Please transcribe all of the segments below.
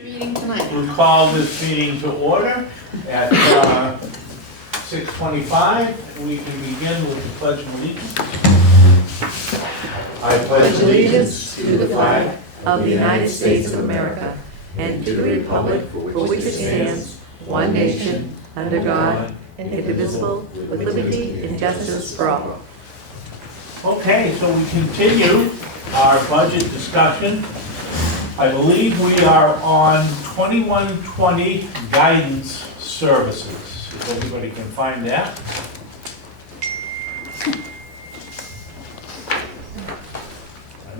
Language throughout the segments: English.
Meeting tonight. We'll call this meeting to order at 6:25. We can begin with the pledge of allegiance. I pledge allegiance to the flag of the United States of America and to the republic for which it stands, one nation, under God, indivisible, with liberty and justice for all. Okay, so we continue our budget discussion. I believe we are on 2120 guidance services, if everybody can find that. I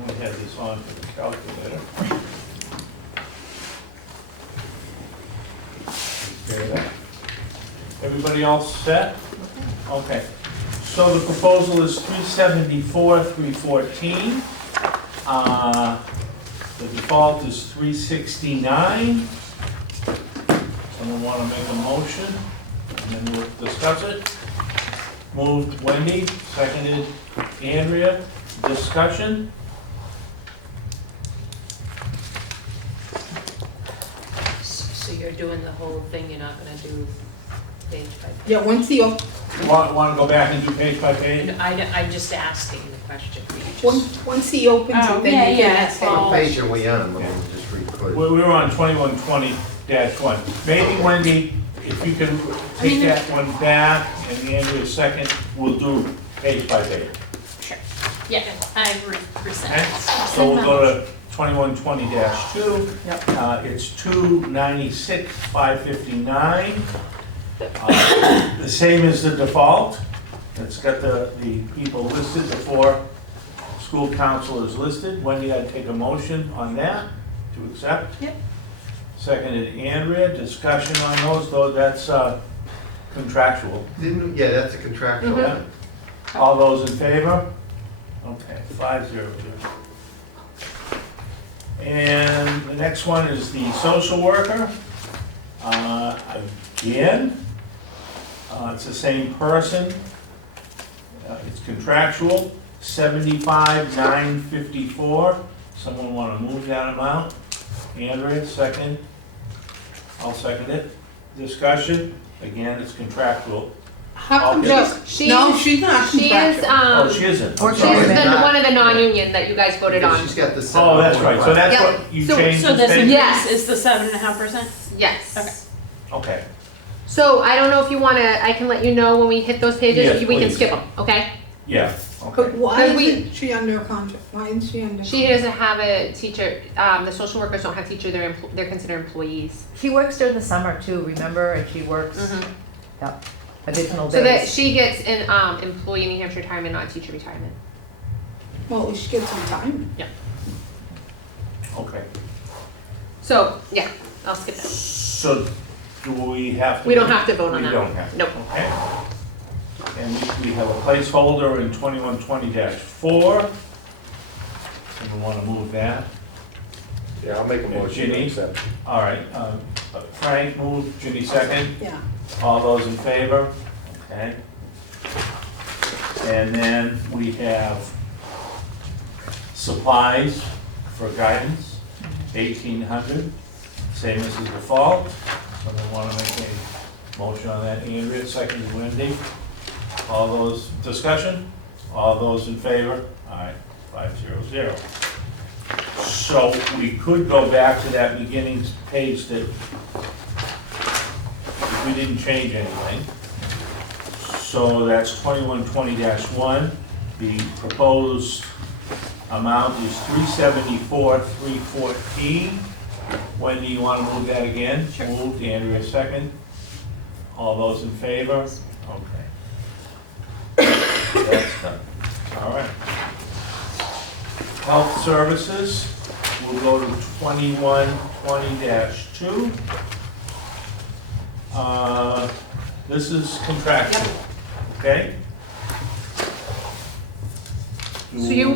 only had this on for the calculator. Okay. Everybody else set? Okay. So the proposal is 374, 314. The default is 369. Someone want to make a motion? And then we'll discuss it. Moved Wendy, seconded Andrea. Discussion? So you're doing the whole thing, you're not gonna do page by page? Yeah, once the, Want to go back and do page by page? No, I'm just asking the question for you. once he opens Oh, it, then yeah, you can yeah, ask well- him. What page are we on? Let me just read. We were on 2120-1. Maybe Wendy, if you can take that one back and Andrea second, we'll do page by page. Sure. Yeah, I resent. Okay? So we'll go to 2120-2. Yep. It's 296, 559. The same as the default. It's got the people listed, the four school counselors listed. Wendy, I'd take a motion on that to accept. Yep. Seconded Andrea, discussion on those, though that's contractual. Yeah, that's a contractual. Yeah. All those in favor? Okay, 5-0. And the next one is the social worker. Again, it's the same person. It's contractual, 75,954. Someone want to move that amount? Andrea, second. I'll second it. Discussion, again, it's contractual. How come No, she's, no, she's not She is, contractual. Oh, she isn't. Or I'm she's sorry. she's Not- one of the non-union that you guys voted Because on. she's got the Oh, that's right, so that's Yeah. what you changed So this this page? increase Yes. is the 7.5%? Yes. Okay. Okay, So I don't know if you wanna, I can let you know when we hit those pages, Yes, we can please. skip them, okay? yeah, okay. But why Because isn't she under contract? Why isn't she under? She doesn't have a teacher, the social workers don't have teacher, they're considered employees. She works during the summer too, remember? And she works additional So that days. she gets an, employee New Hampshire retirement, not teacher retirement. Well, we should get some time. Okay, So, yeah, I'll skip that. so do we have to? We don't have to vote on that. We don't have to. Nope. Okay. And we have a placeholder in 2120-4. Someone want to move that? Yeah, I'll make a motion to Ginny? accept. All right, Frank moved, Ginny second. Yeah. All those in favor? Okay. And then we have supplies for guidance, 1,800, same as the default. Someone want to make a motion on that? Andrea, second Wendy. All those, discussion? All those in favor? All right, 5-0-0. So we could go back to that beginning page that we didn't change anything. So that's 2120-1. The proposed amount is 374,314. Wendy, you want to move that again? Sure. Moved, Andrea second. All those in favor? Okay. That's done. All right. Health services, we'll go to 2120-2. This is contractual, okay? So you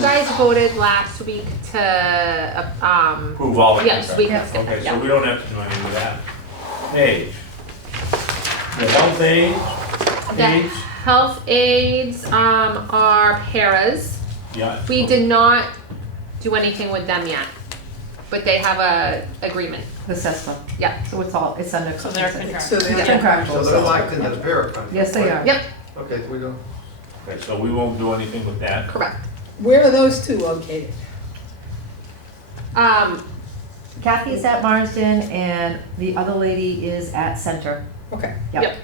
guys voted last week to, Approve all the yes, we contracts. can skip Okay, that, so yeah. we don't have to do any of that. Page. The health aid, The page, health aides, are paras. yeah. We did not do anything with them yet. but they have a agreement. The CESPA. Yeah. So it's under. So they're So they It's have- contractual. So they're locked in the Vera contract. Yes, they are. Yep, Okay, we don't. Okay, so we won't do anything with that. correct. Where are those two located? Kathy is at Marsden and the other lady is at Center. Okay. Yep.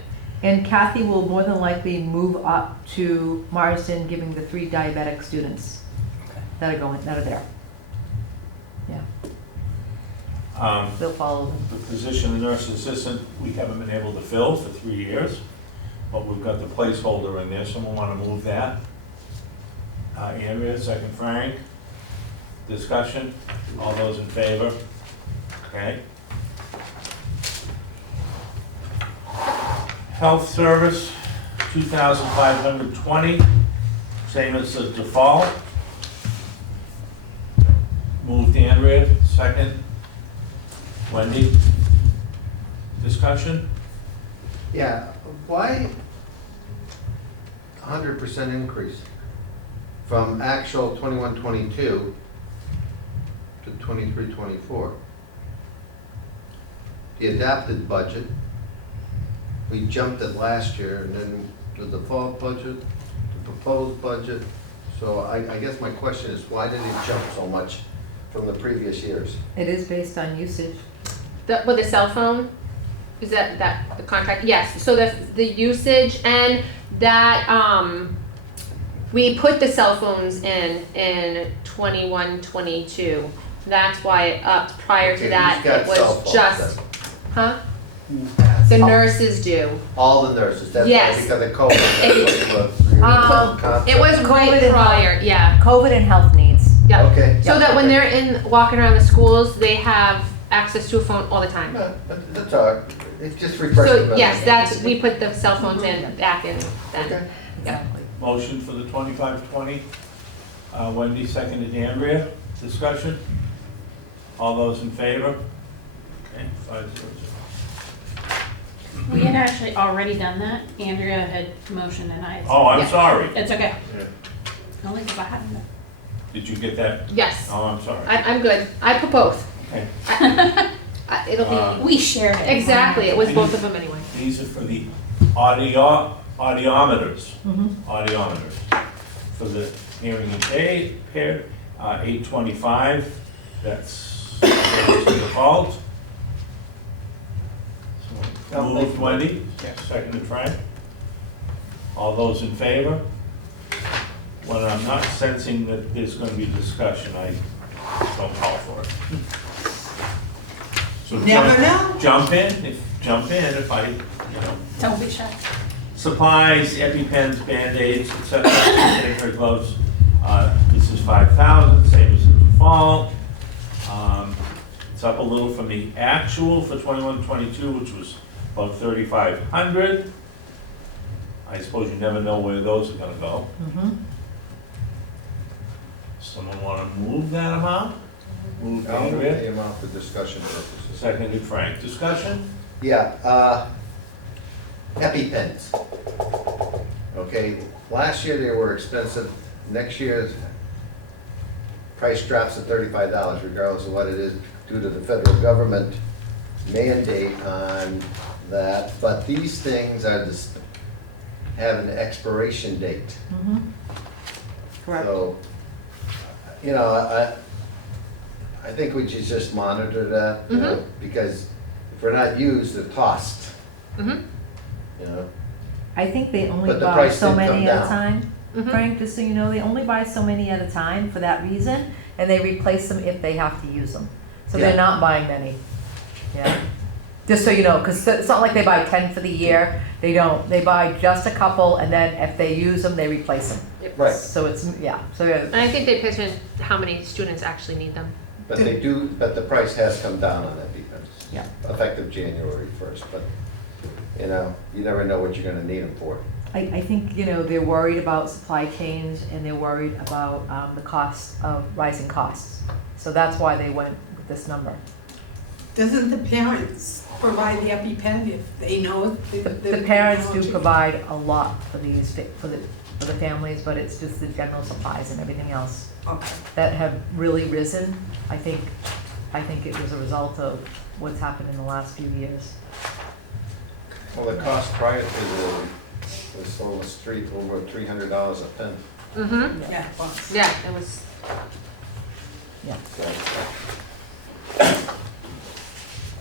And Kathy will more than likely move up to Marsden, giving the 3 diabetic students that are there. Yeah, they'll follow them. The position of nurse assistant, we haven't been able to fill for 3 years, but we've got the placeholder in there, someone want to move that? Andrea, second Frank. Discussion, all those in favor? Okay. Health service, 2,520, same as the default. Moved Andrea, second. Wendy? Discussion? Yeah, why 100% increase from actual 21-22 to 23-24? The adapted budget, we jumped it last year, and then the default budget, the proposed budget. So I guess my question is, why did it jump so much from the previous years? It is based on usage. With the cell phone, is that the contract? Yes, so the usage and that, we put the cell phones in 21, 22. That's why it upped. Prior Okay, to that, who's got it cell was phones just, then? huh? Who has? The nurses do. All the nurses, that's Yes. because of COVID. That's what the It was COVID right and prior, yeah, COVID and health needs. yeah. Okay. So that when Okay. they're walking around the schools, they have access to a phone all the time. But that's all right, it just refreshes. So yes, we put the cell phones in back in then. Okay. Exactly. Motion for the 25-20. Wendy, seconded Andrea. Discussion? All those in favor? Okay, 5-0. We had actually already done that. Andrea had motioned and I. Oh, I'm Yeah. sorry. It's okay. Yeah. Only because I haven't. Did you get that? Yes, Oh, I'm sorry. I'm good. I put both. Okay. It'll We shared it. be, exactly, it was both of them anyway. These are for the audiometers. Mhm. Audiometers. For the hearing impaired, 825, that's the default. So, moved Wendy, seconded Frank. All those in favor? When I'm not sensing that there's gonna be discussion, I don't call for it. So Never know. jump in if I, Don't be shy. supplies, EpiPens, Band-Aids, et cetera, sanitary gloves. This is 5,000, same as the default. It's up a little from the actual for 21-22, which was about 3,500. I suppose you never know where those are gonna go. Mhm. Someone wanna move that amount? Move I'll move Andrea, the amount for discussion purposes. seconded Frank. Discussion? Yeah, EpiPens. Okay, last year they were expensive, next year's price drops to $35 regardless of what it is due to the federal government mandate on that, but these things have an expiration date. Mhm. Correct. So, I think we should just monitor that, because if they're not used, they're tossed, Mm-hmm, I think they only But the buy price so did come many at a down. time. mm-hmm. Frank, just so you know, they only buy so many at a time for that reason, and they replace them if they have to use them. So they're Yeah. not buying many. Yeah. Just so you know, because it's not like they buy 10 for the year. They don't. They buy just a couple, and then if they use them, they replace them. Right, So it's, yeah, so And I think they pitch in how many students actually need them. but the price has come down on EpiPens. Yeah. Effective January 1st, but, you never know what you're gonna need them for. I think, they're worried about supply chains, and they're worried about the cost of rising costs. So that's why they went with this number. Doesn't the parents provide the EpiPen if they know? The parents do provide a lot for these, for the families, but it's just the general supplies and everything else Okay. that have really risen. I think I think it was a result of what's happened in the last few years. Well, the cost prior to the solar street over $300 a pen. Mm-hmm, Yeah, well, yeah, it was,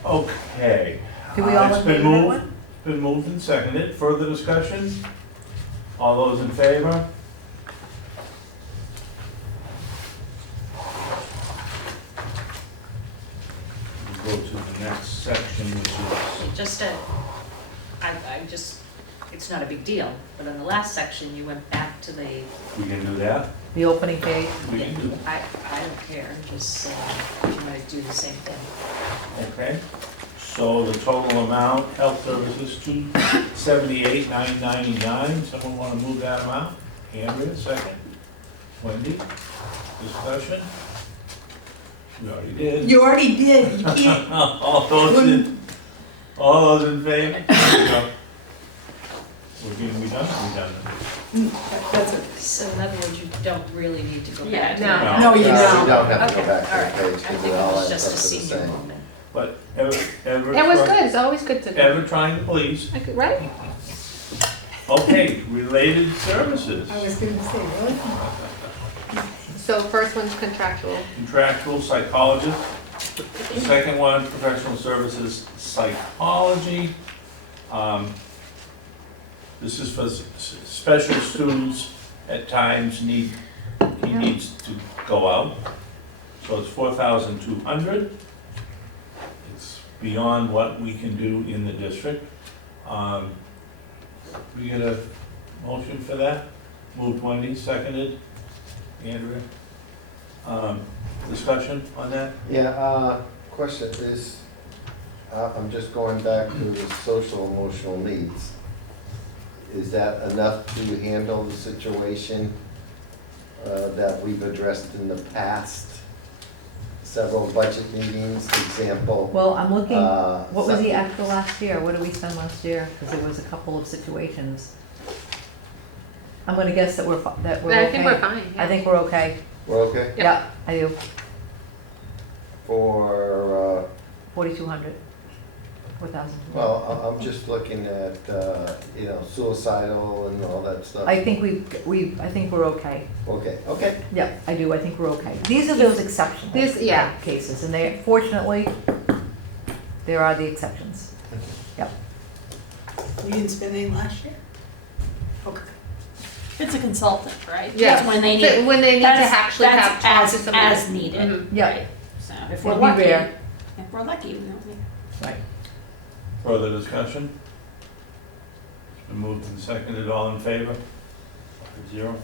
Okay. Do we all It's agree been on that moved. one? Been moved and seconded. Further discussion? All those in favor? We'll go to the next section, which is, Just it's not a big deal, but in the last section, you went back to the, we can do that? The opening page, We can do, I don't care, just, if you want to do the same thing. okay. So the total amount, health services, $278,999. Someone want to move that amount? Andrea, second. Wendy, discussion? We already did. you already did, you can't, All those in favor? No. We're getting, we done? that's it. So in other words, you don't really need to go Yeah, back to no. that. No, you Yeah, don't. You don't have to go Okay, back all to right. the page, I because think it it all was adds just up a to the senior same. moment. But ever. it was good, it's always good to, Ever trying to please. right? Okay, related services. I was gonna say, really? So first one's contractual. Contractual psychologist. Second one, professional services psychology. This is for special students at times he needs to go out. So it's 4,200. It's beyond what we can do in the district. We get a motion for that? Moved Wendy, seconded. Andrea? Discussion on that? Yeah, question is, I'm just going back to the social emotional needs. Is that enough to handle the situation that we've addressed in the past? Several budget meetings, example. well, I'm looking, Uh, what was the something- actual last year? What did we spend last year? Because there was a couple of situations. I'm gonna guess that we're okay. I think we're fine, I yeah. think we're okay. We're okay? Yep. Yeah, I do. For, 4,200. 4,000. well, I'm just looking at, suicidal and all that stuff. I think I think we're okay. Okay, okay. Yeah, I do, I think we're okay. These are those exceptional Yeah. cases, and they, fortunately, there are the exceptions. Yep. You didn't spend any last year? Okay. It's a consultant, right? Yeah. That's when they So need. when they need to that's- actually have that's talk to as- somebody. As needed. Mhm. Yeah. Right. So if we're It'd be lucky, rare. we don't need. Right. Further discussion? It's been moved and seconded, all in favor? 0.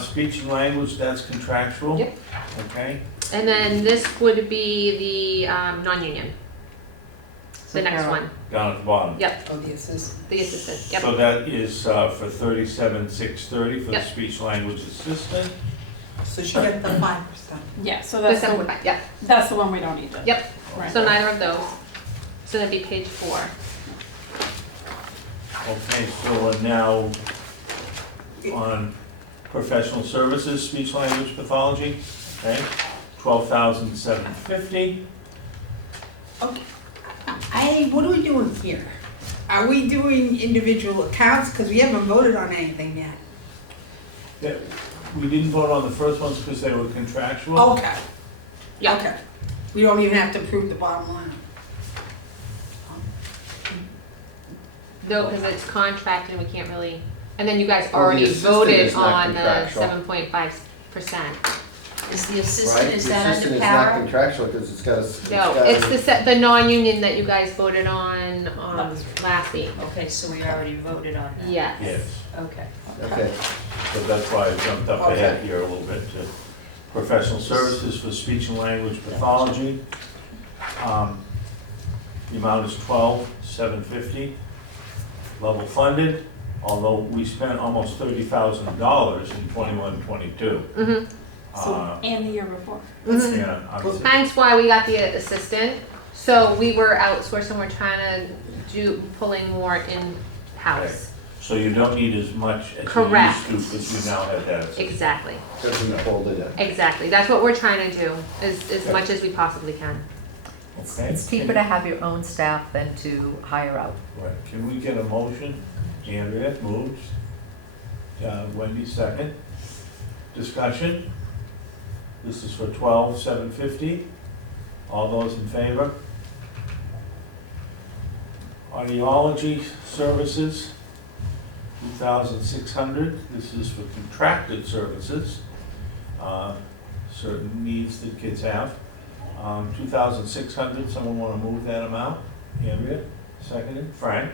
Speech and language, that's contractual? Yep. Okay, And then this would be the non-union, the next one. down at the bottom. Yep, Oh, the assistant. the assistant, yep. So that is for 37,630 for the Yep. speech language assistant. So she got the 5%. Yeah, so The that's the, 7.5, yep, that's the one we don't need to. yep. Right. So neither of those. So that'd be page 4. Okay, so we're now on professional services, speech language pathology, okay? 12,750. What are we doing here? Are we doing individual accounts? Because we haven't voted on anything yet. That- We didn't vote on the first ones because they were contractual. Okay. Yeah. Okay. We don't even have to approve the bottom line. Though, because it's contracted, we can't really, and then you guys Well, the already assistant voted is not on the contractual. 7.5%. Is the Right? assistant, is The that assistant under is not para? contractual because it's got a. No, it's the non-union that you guys voted on last week. Okay, so we already voted on that. Yes. Yes, Okay. Okay, so that's why I jumped up ahead here a little bit to professional services for speech and language pathology. The amount is 12,750, level funded, although we spent almost $30,000 in 21-22. Mm-hmm. And the year before. Yeah, obviously. Hence why we got the assistant. So we were outsourcing, we're trying to pulling more in-house. So you don't need as much as you Correct. used to, because you now have that. Exactly, Doesn't hold it in. exactly. That's what we're trying to do, as much as we possibly can. Okay? It's cheaper to have your own staff than to hire out. Right, can we get a motion? Andrea moves. Wendy second. Discussion? This is for 12,750. All those in favor? Audiology services, 2,600. This is for contracted services, certain needs that kids have. 2,600, someone want to move that amount? Andrea, seconded. Frank?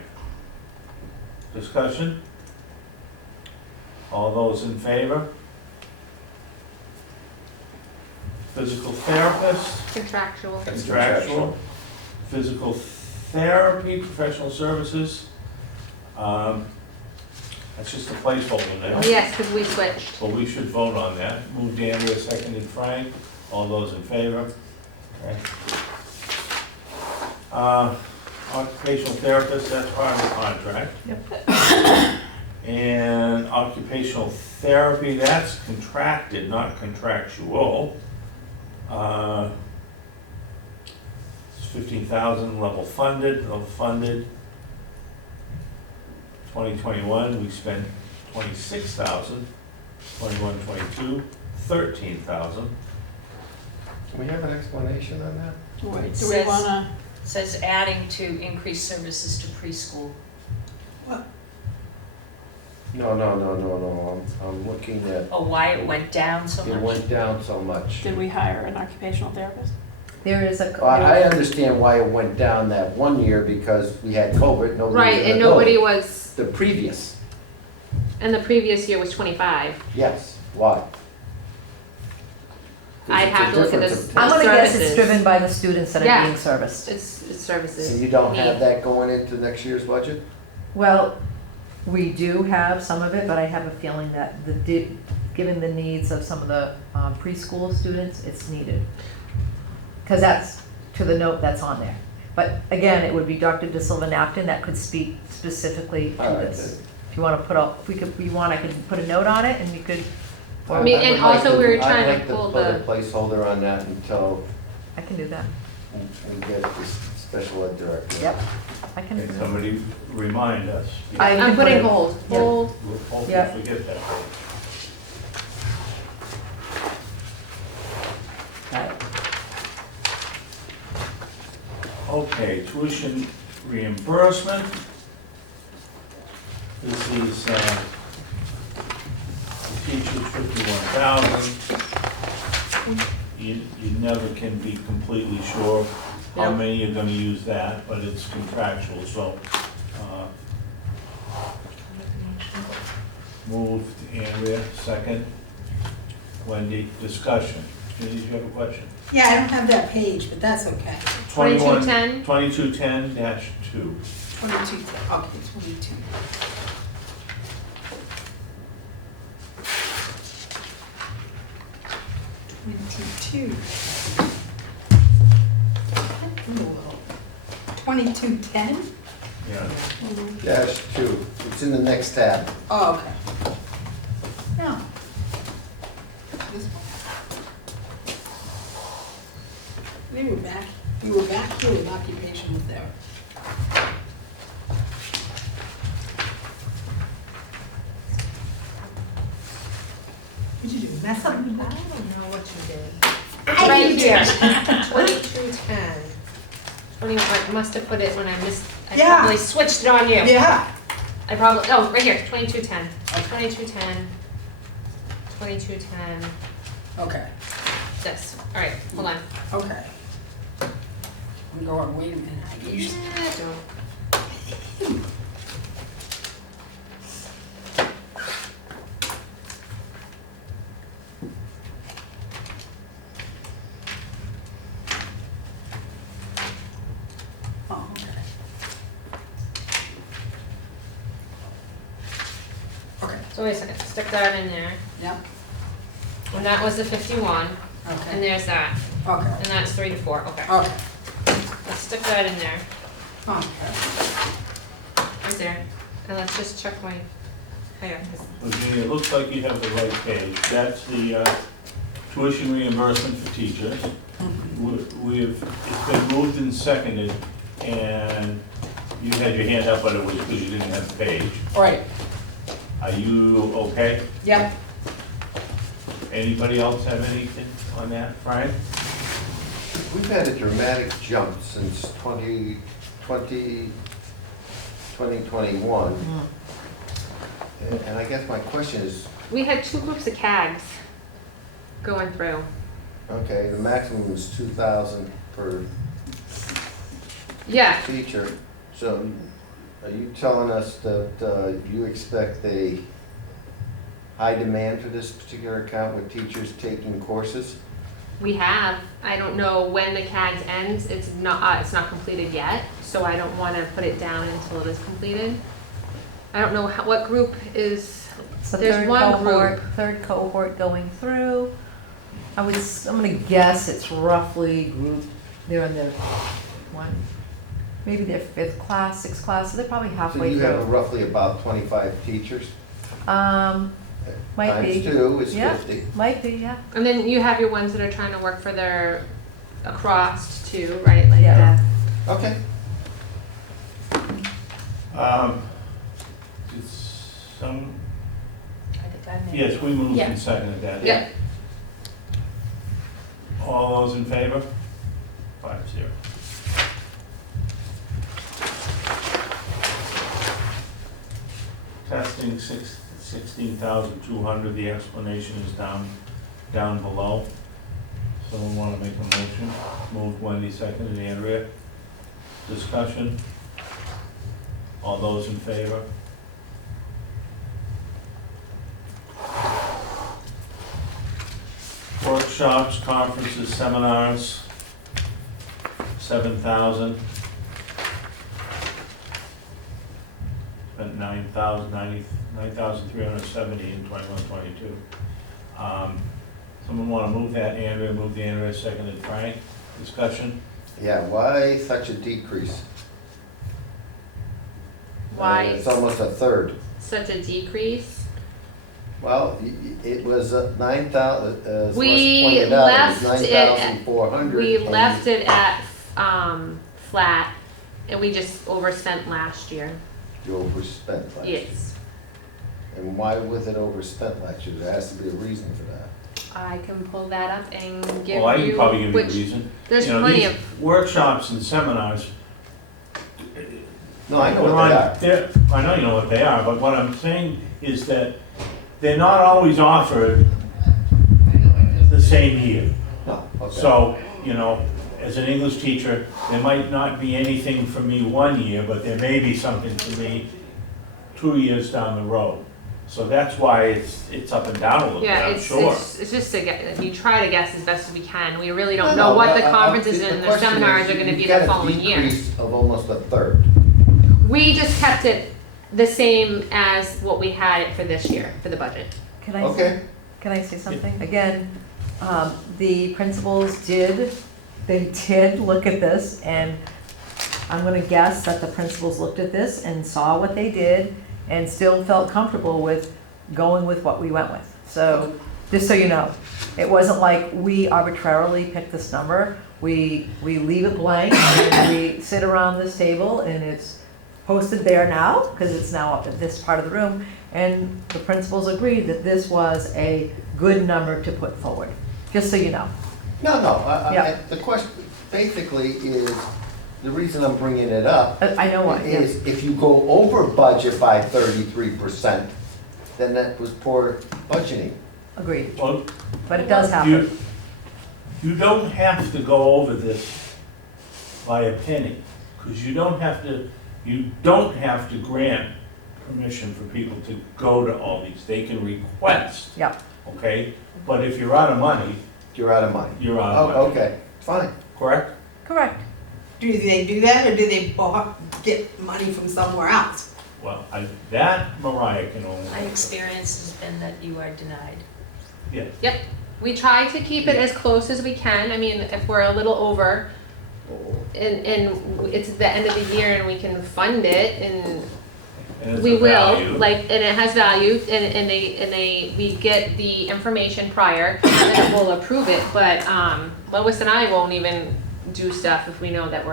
Discussion? All those in favor? Physical therapist, Contractual. That's contractual, physical therapy, professional services. That's just a placeholder now. Yes, because we switched. Well, we should vote on that. Moved Andrea, seconded Frank. All those in favor? Okay. Occupational therapist, that's part of the contract. Yep. And occupational therapy, that's contracted, not contractual. It's 15,000 level funded. 2021, we spent 26,000. 21, 22, 13,000. Can we have an explanation on that? Wait, do we Says- wanna, Says adding to increase services to preschool. No, I'm looking at, Oh, why it went down so it much? went down so much. did we hire an occupational therapist? There is a. Well, I understand why it went down that one year, because we had COVID, nobody was Right, in the and nobody building. was, The previous, and the previous year was 25. yes, why? 'Cause I'd it's a have to look at difference this. of I'm gonna guess it's Services. driven by the students that are Yeah. being serviced. It's So services. you don't have Need. that going into next year's budget? Well, we do have some of it, but I have a feeling that given the needs of some of the preschool students, it's needed. Because that's, to the note that's on there. But again, it would be Dr. De Silva Napton that could speak specifically to All right, this. If you want to put a, if we want, I could put a note on it and you could, I mean, and also we were trying to pull I'd like to put a placeholder on that until I can do that. we get this special ed director. Yep, I can. Can somebody remind us? I- I'm putting hold, Yep. hold. We'll hopefully Yep. forget that. Right. Okay, tuition reimbursement. This is, teachers 51,000. You never can be completely sure how Yep. many are gonna use that, but it's contractual, so, moved Andrea, second. Wendy, discussion. Did you have a question? Yeah, I don't have that page, but that's okay. 2210. 2210-2. 22, okay, 22. Twenty-two. 2210? Yeah. Dash two, it's in the next tab. Oh, okay. No. This one. You were back here with occupational therapy. What'd you do, mess up the I back? don't know what you did. Right here, 2210. 21, I must have put it when I missed, I Yeah. probably switched it on you. Yeah. I probably, oh, right here, 2210. 2210. 2210. Okay, This. All right, hold on. okay. I'm going, wait a minute, I usually. Oh, okay. Okay, So wait a second, stick that in there. yep, And that was the 51, and okay, there's that, okay, and that's 3 to 4, okay. okay, Let's stick that in there, okay. right there. And let's just check my, Virginia, it looks like you have the right page. That's the tuition reimbursement for teachers. It's been moved and seconded, and you had your hand up, but it was because you didn't have the page. Right. Are you okay? Yep. Anybody else have anything on that, Frank? We've had a dramatic jump since 2021. And I guess my question is, we had 2 groups of CAGs going through. okay, the maximum is 2,000 per Yeah, teacher. So are you telling us that you expect a high demand for this particular account with teachers taking courses? we have. I don't know when the CAGs ends. It's not completed yet, so I don't want to put it down until it is completed. I don't know what group is. It's the There's third one cohort, third cohort going through. I'm gonna guess it's roughly group, they're in their maybe their 5th class, 6th class, so they're probably So halfway you have through. roughly about 25 teachers? Might be. Times 2 is Yeah. 50. Might be, yeah. And then you have your ones that are trying to work for their across too, right? Like Yeah. Okay. Did some, I think I made. yes, we moved Yeah. and seconded that. Yep. All those in favor? 5-0. Testing 16,200, the explanation is down below. Someone want to make a motion? Moved Wendy, seconded Andrea. Discussion? All those in favor? Workshops, conferences, seminars, 7,000. Spent 9,370 in 21-22. Someone want to move that? Andrea, move the Andrea, seconded Frank. Discussion? Yeah, why such a decrease? Why It's almost a third. such a decrease? Well, it was 9,000, as was We pointed out, it left was it- 9,400. We and left it at flat, and we just overspent last year. You overspent last year. Yes, And why was it overspent last year? There has to be a reason for that. I can pull that up and give Well, I can you probably give you a which. reason. There's You know, plenty these of. workshops and seminars. No, I know what they are. I know you know what they are, but what I'm saying is that they're not always offered the same year. No, okay. So, you know, as an English teacher, there might not be anything for me one year, but there may be something for me 2 years down the road. So that's why it's up and down a little bit, Yeah, I'm it's sure. just to get. We try to guess as best as we can. We really don't No, know what the but, conferences and the question seminars is, are going to you've be got the a following year. decrease of almost a third. We just kept it the same as what we had it for this year for the budget. Can I Okay. Can I say something? Again, the principals did look at this, and I'm gonna guess that the principals looked at this and saw what they did and still felt comfortable with going with what we went with. So, just so you know, it wasn't like we arbitrarily picked this number. We leave it blank and we sit around this table and it's posted there now, because it's now up in this part of the room. And the principals agreed that this was a good number to put forward, just so you know. No, Yeah. the question basically is, the reason I'm bringing it up I know what, yeah. is if you go over budget by 33%, then that was poor budgeting. Agreed, Well, but it does happen. you don't have to go over this by a penny, because you don't have to grant permission for people to go to all these. They can request, Yep, okay? But if you're out of money, You're out of money. you're out of Oh, money, okay, fine. correct? correct. Do they do that, or do they get money from somewhere else? Well, that Mariah can only. My experience has been that you are denied. Yeah. We try to keep it as close as we can. I mean, if we're a little over, and it's the end of the year and we can fund it, and And it's We a will, value. like, and it has value, and we get the information prior, and then we'll approve it, but, Lois and I won't even do stuff if we know that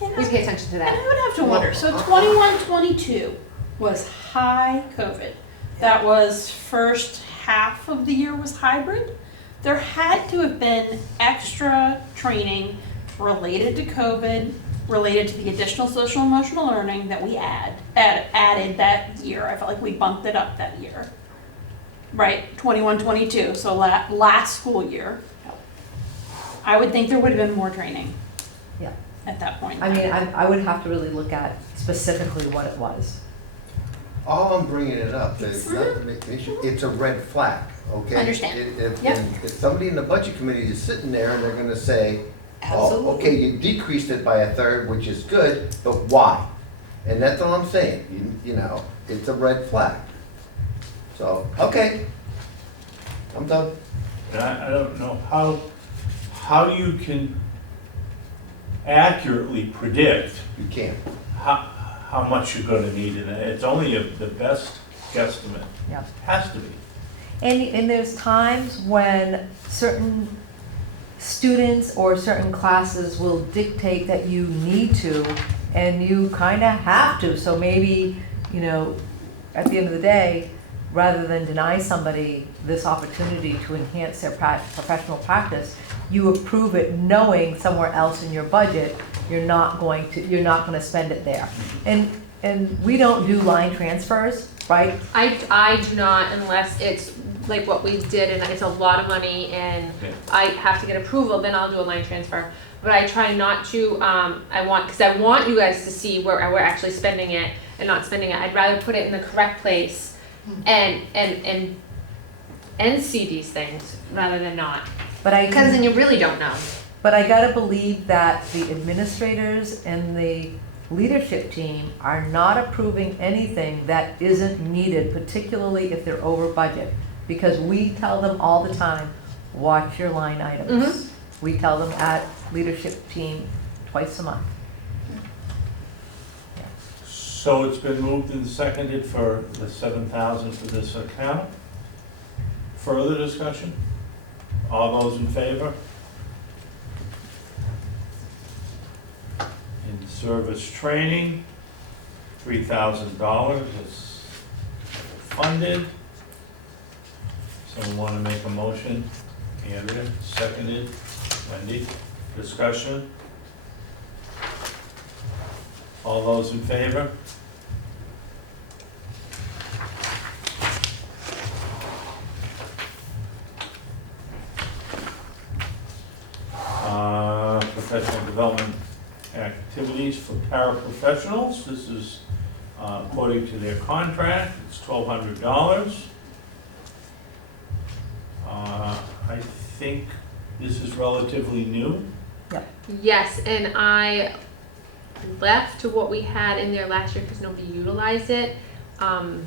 we pay attention to And I that. would have to wonder, so 21, 22 was high COVID. That was first half of the year was hybrid. There had to have been extra training related to COVID, related to the additional social emotional learning that we added that year. I felt like we bumped it up that year. Right, 21, 22, so last school year. I would think there would have been more training. Yeah. At that point. I mean, I would have to really look at specifically what it was. All I'm bringing it up is not to make the issue, it's a red flag, okay? Understand. If Yep. if somebody in the budget committee is sitting there and they're gonna say, oh, Absolutely. okay, you decreased it by a third, which is good, but why? And that's all I'm saying, you know, it's a red flag. So, okay, I'm done. And I don't know how you can accurately predict You can't. how much you're gonna need, and it's only the best guesstimate. Yep. Has to be. And there's times when certain students or certain classes will dictate that you need to, and you kind of have to. So maybe, you know, at the end of the day, rather than deny somebody this opportunity to enhance their professional practice, you approve it knowing somewhere else in your budget, you're not going to spend it there. And we don't do line transfers, right? I do not unless it's like what we did and it's a lot of money and Yeah. I have to get approval, then I'll do a line transfer. But I try not to, because I want you guys to see where we're actually spending it and not spending it. I'd rather put it in the correct place and see these things rather than not. But Because then you really don't know. But I gotta believe that the administrators and the leadership team are not approving anything that isn't needed, particularly if they're over budget. Because we tell them all the time, watch your line items. We tell them at leadership team twice a month. So it's been moved and seconded for the 7,000 for this account. Further discussion? All those in favor? In service training, $3,000 is funded. Someone want to make a motion? Andrea, seconded. Wendy, discussion? All those in favor? Professional development activities for paraprofessionals. This is according to their contract. It's $1,200. I think this is relatively new. Yes, and I left to what we had in there last year because nobody utilized it. In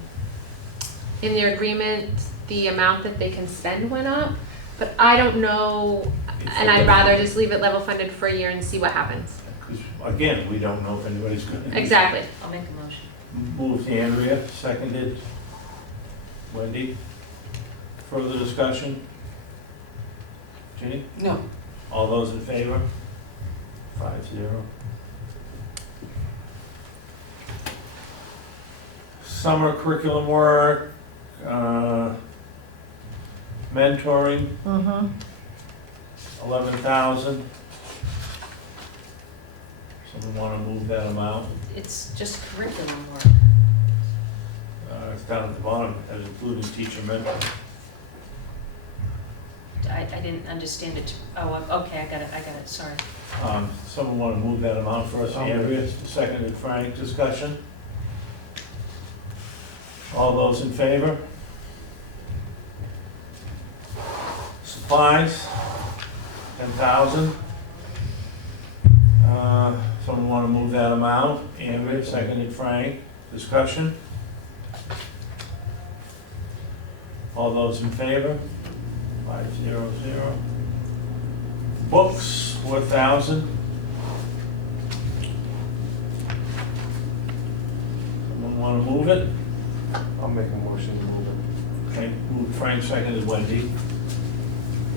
their agreement, the amount that they can spend went up, but I don't know, and I'd rather just leave it level funded for a year and see what happens. Because again, we don't know if anybody's going to. Exactly. I'll make a motion. Moved Andrea, seconded Wendy. Further discussion? Ginny? No. All those in favor? 5-0. Summer curriculum work, mentoring, Mm-hmm. 11,000. Someone want to move that amount? It's just curriculum work. It's down at the bottom, as including teacher mentor. I didn't understand it. Oh, okay, I got it, sorry. Someone want to move that amount for us? Andrea, seconded Frank, discussion? All those in favor? Supplies, 10,000. Someone want to move that amount? Andrea, seconded Frank, discussion? All those in favor? 500. Books, 4,000. Someone wanna move it? I'll make a motion to move it. Okay, moved Frank, seconded Wendy.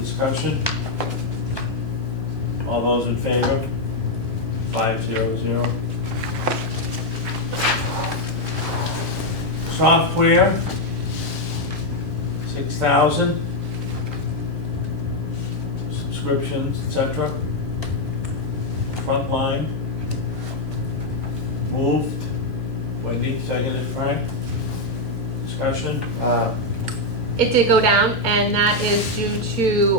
Discussion? All those in favor? 500. Software, 6,000. Subscriptions, etc. Frontline. Moved. Wendy, seconded Frank. Discussion? It did go down, and that is due to,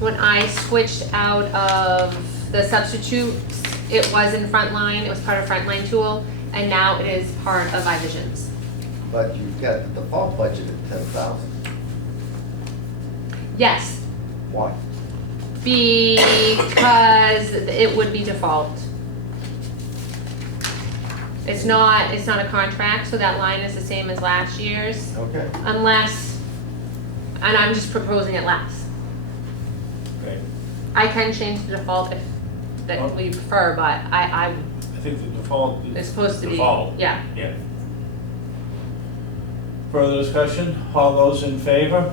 when I switched out of the substitutes, it was in Frontline, it was part of Frontline tool, and now it is part of iVisions. But you've got the default budget at 10,000. Yes, Why? because it would be default. It's not a contract, so that line is the same as last year's, Okay. unless, and I'm just proposing it less. Okay. I can change the default if that we prefer, but I think the default is. it's supposed to be, Default. yeah. Yeah. Further discussion? All those in favor?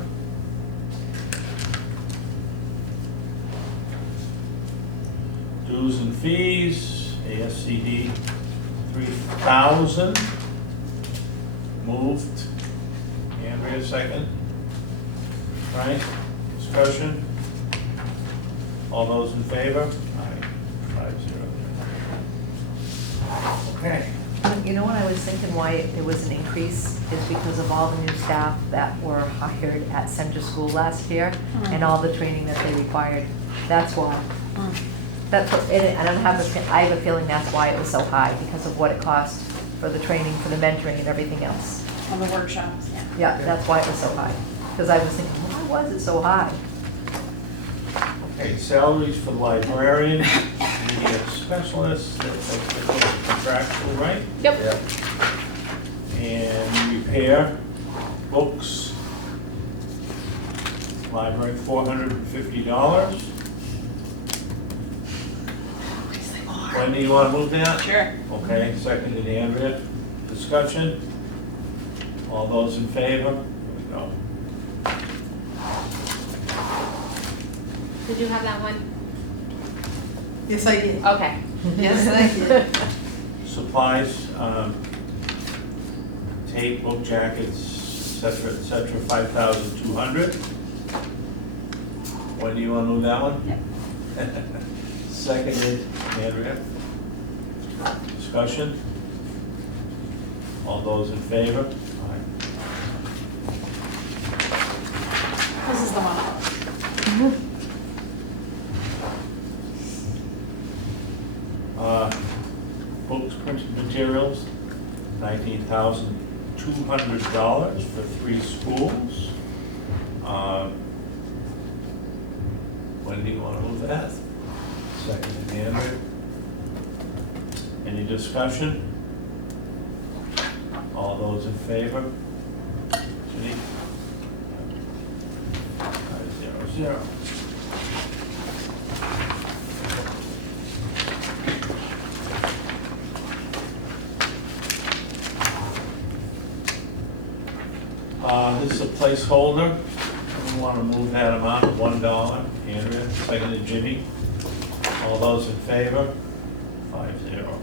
Dues and fees, ASCD 3,000. Moved. Andrea, second. Frank, discussion? All those in favor? Aye, 500. Okay. You know what I was thinking why it was an increase is because of all the new staff that were hired at Center School last year and all the training that they required. That's why. That's what, and I have a feeling that's why it was so high, because of what it cost for the training, for the mentoring and everything else. On the workshops, yeah. Yeah, that's why it was so high. Because I was thinking, why was it so high? Okay, salaries for librarian, media specialist, that's contractual, right? Yep. Yep. And repair, books, library, $450. Wendy, you wanna move that? Sure. Okay, seconded Andrea. Discussion? All those in favor? Here we go. Did you have that one? Yes, I did. Okay. Yes, I did. Supplies, tape, book jackets, et cetera, 5,200. When do you want to move that one? Yep. Seconded, Andrea. Discussion? All those in favor? Aye. This is the one. Books, printed materials, $19,200 for 3 schools. When do you want to move that? Second, Andrew. Any discussion? All those in favor? Ginny? 500. This is a placeholder. We want to move that amount to $1. Andrea, seconded Jimmy. All those in favor? 5-0.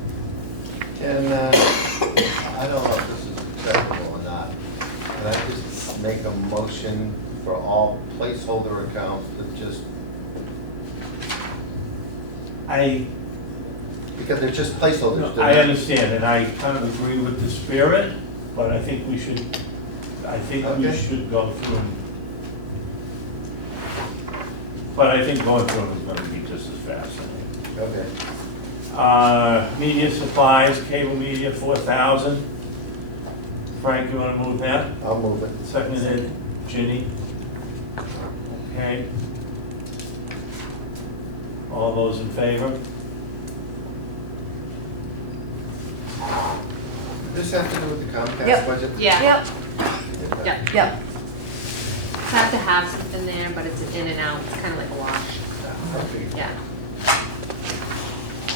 And I don't know if this is acceptable or not. Can I just make a motion for all placeholder accounts to just, because they're just placeholders. they're I not- understand, and I kind of agree with the spirit, but I think we should Okay. go through them. But I think going through them is gonna be just as fascinating. Okay. Media supplies, cable media, 4,000. Frank, you wanna move that? I'll move it. Seconded, Ginny. Okay. All those in favor? Does this have to do with the Comcast Yep. budget? Yeah. Yep, Yep. yep. Have to have something there, but it's in and out, it's kind of like a wash, Okay. yeah.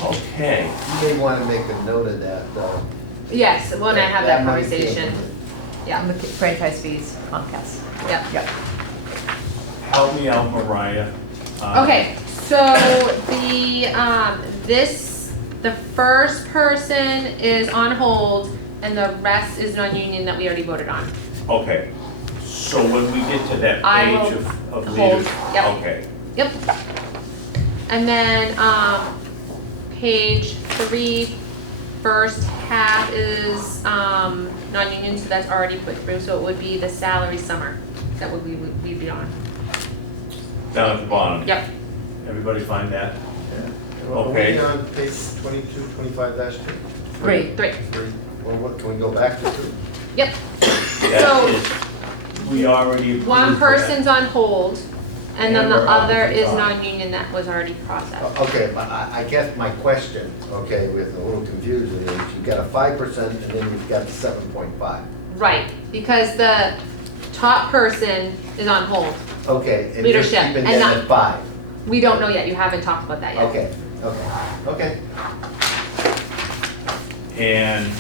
Okay. You may want to make a note of that, though. Yes, when I have that money came conversation, from- yeah, And the franchise fees, Comcast. yeah. Yep. Help me out, Mariah. Okay, so the first person is on hold and the rest is non-union that we already voted on. Okay, so when we get to that I page will of hold, leaders, yep. okay. Yep. And then, page 3, first half is, non-union, so that's already put through, so it would be the salary summer that we'd be on. Down at the bottom. Yep. Everybody find that? Are Okay. we on page 22, 25-2? 3. 3. Well, what, can we go back to 2? Yep. That So- is, we already approved One that. person's on hold, and then the And we're on other the is top. non-union that was already processed. Okay, but I guess my question, okay, with a little confusion is you've got a 5% and then you've got 7.5. Right, because the top person is on hold. Okay, and you're Leadership, keeping and them not- at 5. We don't know yet, you haven't talked about that yet. Okay. And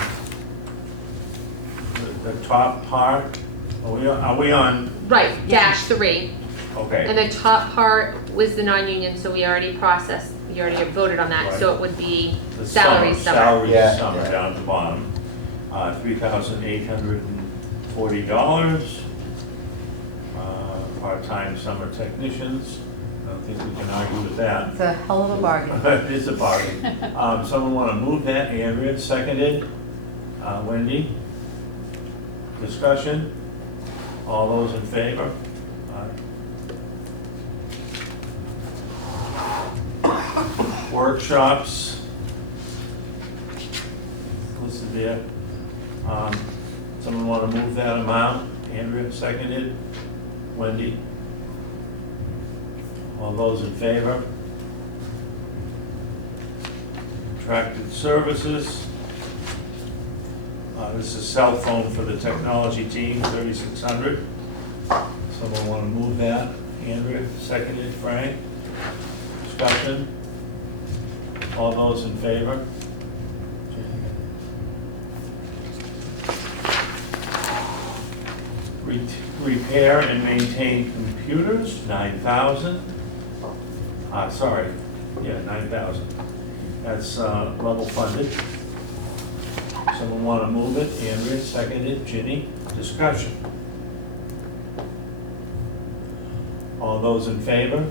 the top part, are we on, Right, -3. And okay, the top part was the non-union, so we already processed, you already voted on that, so Right. it would be the salary summer, summer. salary Yeah, summer yeah. down at the bottom, $3,840. Part-time summer technicians, I don't think we can argue with that. It's a hell of a bargain. It is a bargain. Someone want to move that? Andrea, seconded. Wendy? Discussion? All those in favor? Workshops. Listed there. Someone want to move that amount? Andrea, seconded. Wendy? All those in favor? Contracted services. This is cell phone for the technology team, 3,600. Someone want to move that? Andrea, seconded. Frank? Discussion? All those in favor? Repair and maintain computers, 9,000. Sorry, yeah, 9,000. That's level funded. Someone want to move it? Andrea, seconded. Ginny, discussion. All those in favor?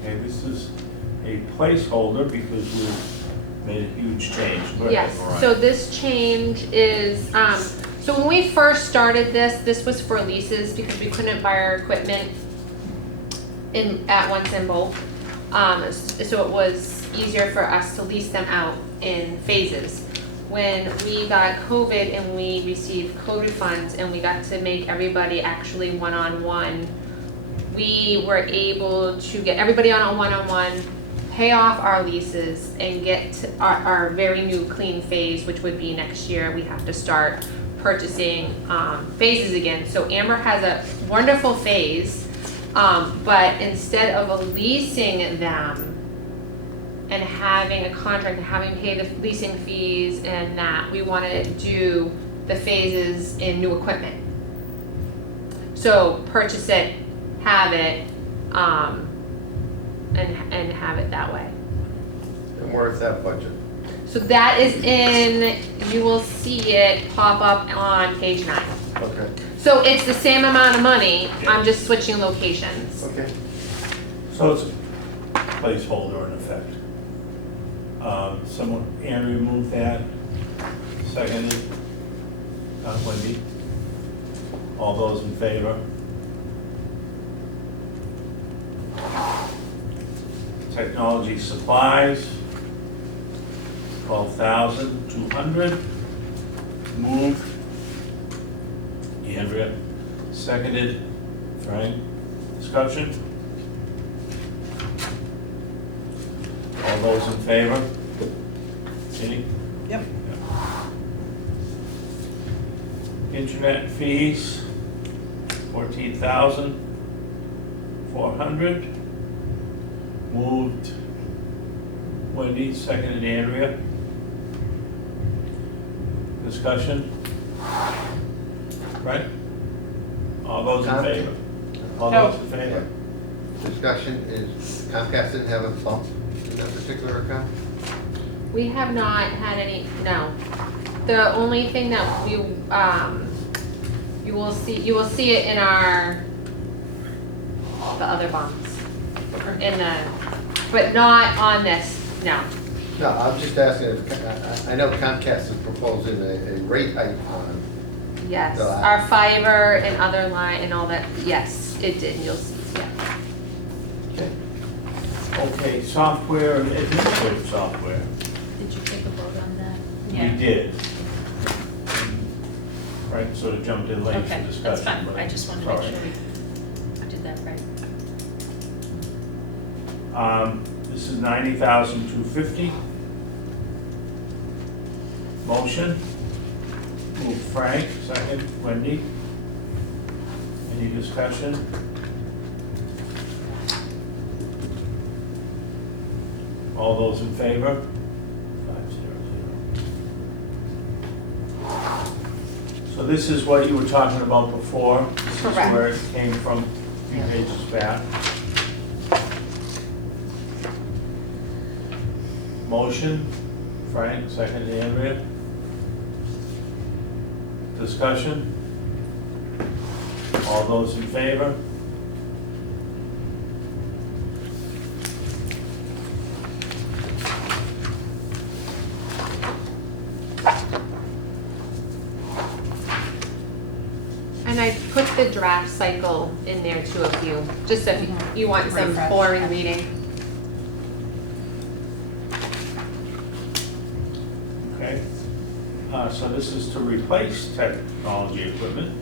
Okay, this is a placeholder because we've made a huge change. Go ahead, Yes, Mariah. so this change is, so when we first started this was for leases because we couldn't buy our equipment at once in bulk. So it was easier for us to lease them out in phases. When we got COVID and we received COVID funds and we got to make everybody actually one-on-one, we were able to get everybody on a one-on-one, pay off our leases, and get to our very new clean phase, which would be next year. We have to start purchasing phases again. So Amber has a wonderful phase, but instead of leasing them and having a contract and having to pay the leasing fees and that, we want to do the phases in new equipment. So purchase it, have it, and have it that way. And where's that budget? So that is in, you will see it pop up on page 9. Okay, So it's the same amount of money, I'm just switching locations. okay. So it's a placeholder in effect. Someone, Andrea, move that. Seconded. Wendy. All those in favor? Technology supplies, 12,200. Moved. Andrea, seconded. Frank, discussion? All those in favor? Ginny? Yep. Internet fees, 14,400. Moved Wendy, seconded Andrea. Discussion? Right? All those in favor? All those in favor? Discussion is Comcast didn't have a bump in that particular account? We have not had any, no. The only thing that you will see it in the other bonds. But not on this, no. No, I'm just asking, if I know Comcast is proposing a rate hike on, Yes, So, our fiber and other line and all that, yes, it did, you'll see, yeah. Okay, software, administrative software. Did you take a vote on that? We did. Right, sort of jumped in late for Okay, discussion. that's fine, but I just wanted to make sorry. sure we did that right. This is $90,250. Motion. Move Frank, second Wendy. Any discussion? All those in favor? 500. So this is what you were talking about before? This is Correct. where it came from a few pages back. Motion, Frank, second Andrea. Discussion? All those in favor? And I put the draft cycle in there too if just if you want some Refresh. boring reading. Okay. So this is to replace technology equipment,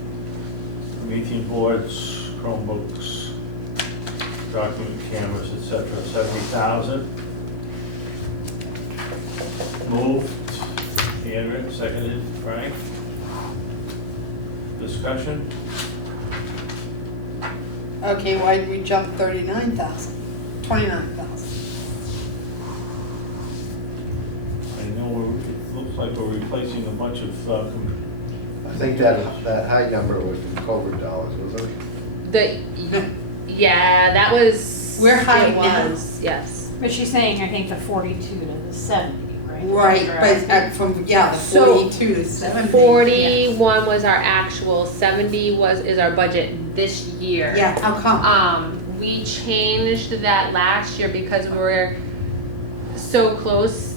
meeting boards, Chromebooks, document cameras, etc., 70,000. Moved, Andrea, seconded, Frank. Discussion? Okay, why did we jump 39,000, 29,000? I know it looks like we're replacing a bunch of, I think that high number was from COVID dollars, wasn't it? Yeah, that was. We're high it now. was, yes. But she's saying, I think the 42 to the 70, right? Right, Correct. but from, the So, 42 to 70. 41 was our actual, 70 is our budget this year. Yeah, how come? We changed that last year because we were so close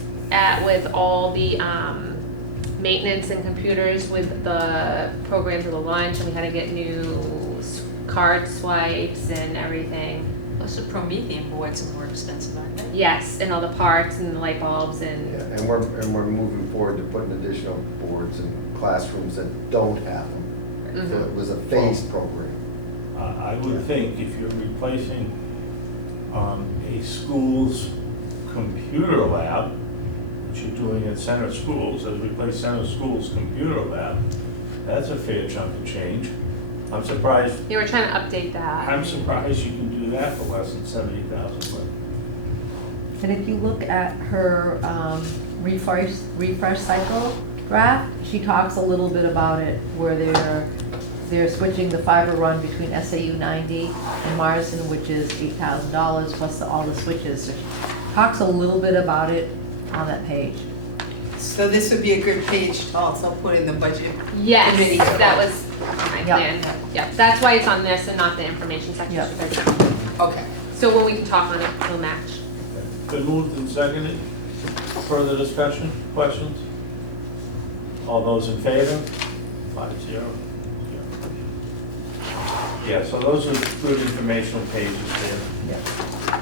with all the, maintenance and computers with the programs of the lunch, and we had to get new card swipes and everything. Also, Promethean boards are more expensive, aren't they? Yes, and all the parts and the light bulbs Yeah, and, and we're moving forward to putting additional boards in classrooms that don't have them. So it was a phased program. I would think if you're replacing a school's computer lab, which you're doing at Center Schools, as replace Center Schools' computer lab, that's a fair chunk of change. I'm surprised, they were trying to update that. I'm surprised you can do that for less than 70,000, And if you look at her refresh cycle draft, she talks a little bit about it, where they're switching the fiber run between SAU90 and Marsden, which is $8,000 plus all the switches. So she talks a little bit about it on that page. So this would be a good page to also put in the budget. Yes, Committee. that was my Yeah. plan. Yeah, that's why it's on this and not the information section. Yeah. Okay. So when we can talk on it, we'll match. Been moved and seconded. Further discussion, questions? All those in favor? 5-0. Yeah, so those are good informational pages there. Yeah.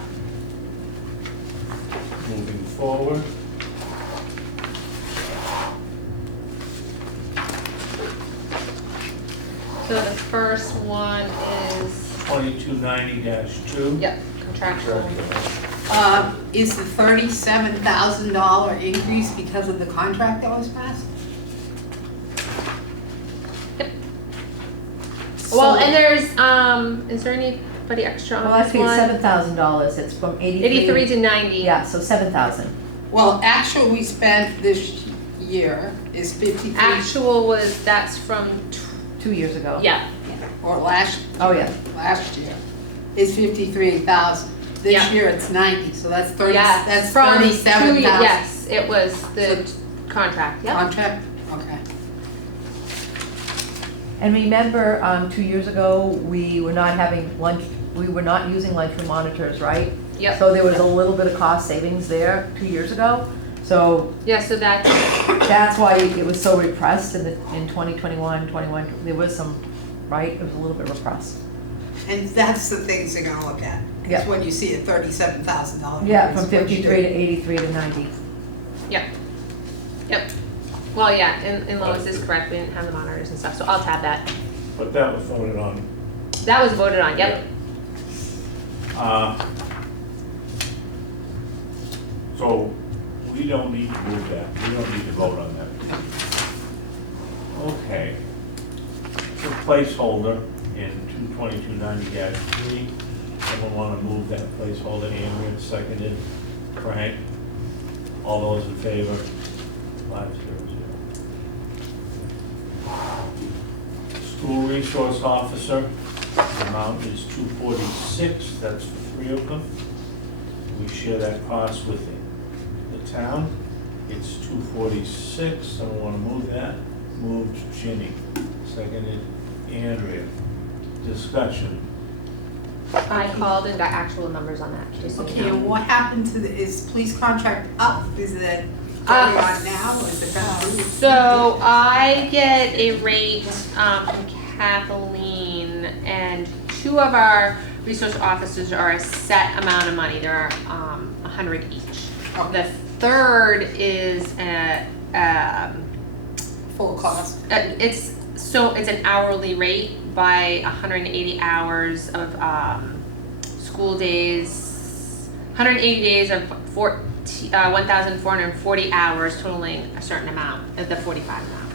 Moving forward. So the first one is, 2290-2. yep, contractual. Is the $37,000 increase because of the contract that was passed? Well, So- and there's, is there any anybody extra Well, on this actually, it's one? $7,000. It's from 83. 83 to 90. Yeah, so 7,000. Well, actual we spent this year is 53, Actual was, that's from, 2 years ago. yeah, or last Oh, yeah. year, is 53,000. This Yeah. year it's 90, so that's 30, yeah. that's From 37,000. yes, it was the contract, yeah. Contract, okay. And remember, 2 years ago, we were not having lunch, we were not using lunchroom monitors, right? Yep. So there was a little bit of cost savings there 2 years ago. So Yeah, so that's, that's why it was so repressed in 2021, 21. There was some, right? It was a little bit repressed. And that's the things they're gonna look at. Yeah. It's when you see a $37,000. Yeah, increase, from what you 53 do. to 83 to 90. yep. Well, yeah, and Lois is correct, we didn't have the monitors and stuff, so I'll tab that. But that was voted on. That was voted on, yep. So we don't need to move that, we don't need to vote on that. Okay. The placeholder in 22290-3, someone want to move that placeholder, Andrea, seconded, Frank? All those in favor? 5-0-0. School resource officer, the amount is $246, that's for 3 of them. We share that cost with the town. It's $246, someone want to move that? Moved Ginny, seconded Andrea. Discussion. I called and got actual numbers on that, just so Okay, you know. and what happened to is police contract up? Is it going on now, or is it gonna be? So I get a rate from Kathleen, and 2 of our resource officers are a set amount of money. There are 100 each. Okay. The third is Full cost? it's an hourly rate by 180 hours of school days, 180 days of 1,440 hours totaling a certain amount, of the 45 amount.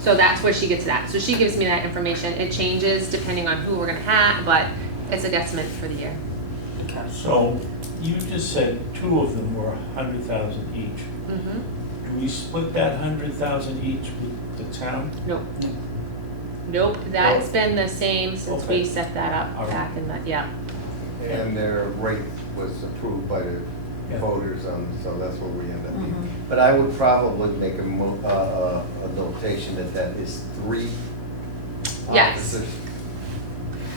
So that's where she gets that. So she gives me that information. It changes depending on who we're gonna have, but it's a guesstimate for the year. So you just said 2 of them were 100,000 each. Mm-hmm. Do we split that 100,000 each with the town? Nope. Nope, that's been the same since we Okay. set that up All right. back in the, yeah. And their rate was approved by the Yeah. voters, so that's where we end up. Mhm. But I would probably make a notation that is 3 Yes. officers.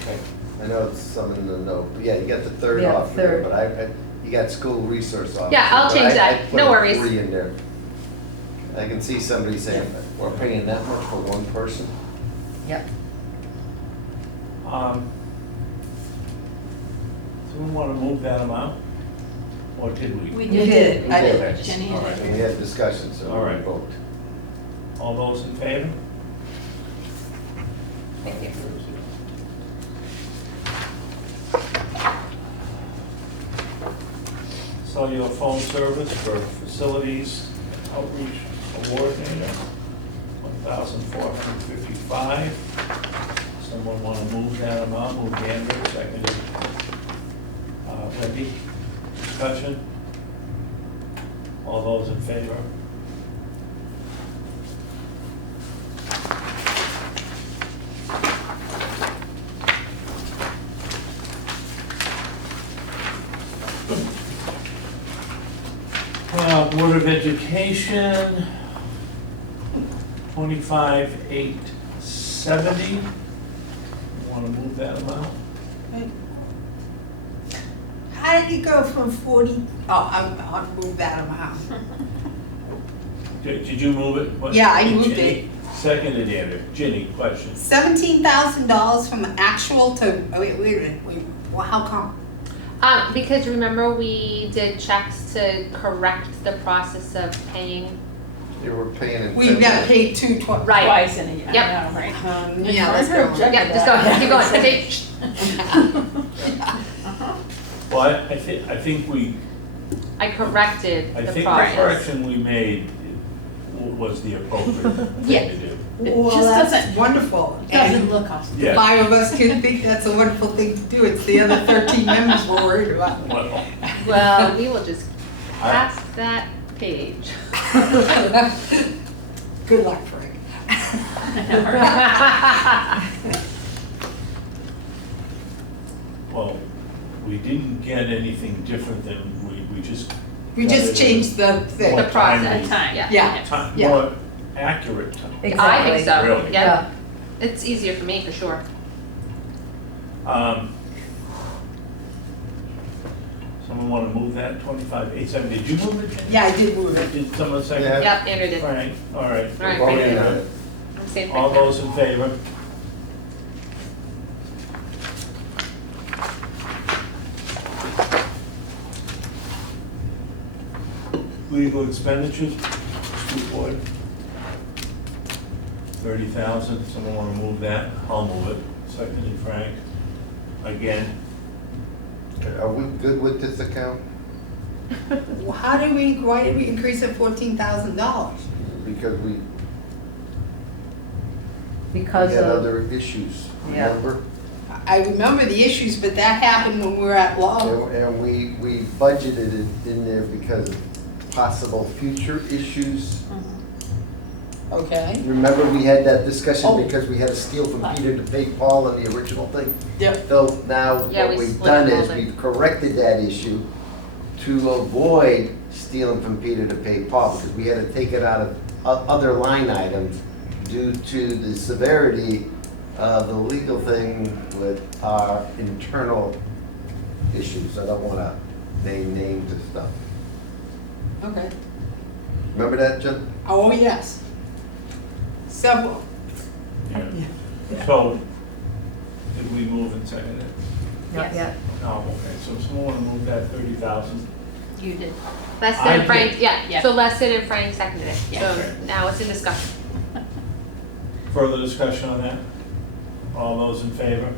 Okay. I know it's some in the note, but yeah, you got the third Yeah, officer, third. but you got school resource officer. Yeah, I'll but change that. I'd put No a worries. 3 in there. I can see somebody saying, we're paying that much for one person. Yep. Someone want to move that amount? Or did we? We did. did. I Okay. did. Jenny All and right. And we had discussion, so All we right. vote. All those in favor? Thank you. Cellular phone service for facilities outreach award data, 1,455. Someone want to move that amount? Move Andrew, seconded. Wendy, discussion? All those in favor? Board of Education, 25,870. Want to move that amount? How did you go from 40, I'll move that amount. Did you move it? What- Yeah, I moved Ginny? it. Seconded, Andrew. Ginny, question. $17,000 from actual to, wait a minute, well, how come? Because remember we did checks to correct the process of paying. You were paying in. We've never paid Right. Twice in a year. Yep. I know, right? Yeah, let's go. Yeah, just go ahead, keep going. Okay. Well, I think we, I corrected I the think the process. correction we made was the appropriate thing Yeah. to do. It Well, just that's doesn't- wonderful. Doesn't And look awesome. Yeah. 5 of us can think that's a wonderful thing to do. It's the other 13 members we're worried about. Well, Well, we will just pass that page. Good luck, Frank. well, we didn't get anything different than we just. We just changed the thing. The More process, timely. yeah. Yeah. Time, Yeah. more accurate time. I think Exactly. so, Really? yeah. It's easier for me, for sure. Someone want to move that 25,870? Did you move it? Jen? Yeah, I did move it. Did someone second? Yeah. Yep, Andrew did. Frank, all right. All right, Voting great. on it. Same thing. All those in favor? Legal expenditures, school board. 30,000, someone want to move that? I'll move it. Seconded Frank. Again, Are we good with this account? Well, why did we increase it $14,000? Because we Because had of, other issues, Yeah. remember? I remember the issues, but that happened when we were at law. And we budgeted it in there because of possible future issues. Okay. Remember, we had that discussion Oh. because we had to steal from Peter to pay Paul on the original thing? Yep. So now, Yeah, what we we've split done it all is then. we've corrected that issue to avoid stealing from Peter to pay Paul, because we had to take it out of other line items due to the severity of the legal thing with our internal issues. I don't wanna name names and stuff. Okay. Remember that, Jen? Oh, yes. Several. yeah. So, did we move and second it? not yet. No, okay, so someone want to move that 30,000? You did. I Leston and Frank, did. yeah, Yeah. so Leston and Frank seconded it, Yeah. so Okay. now it's in discussion. Further discussion on that? All those in favor?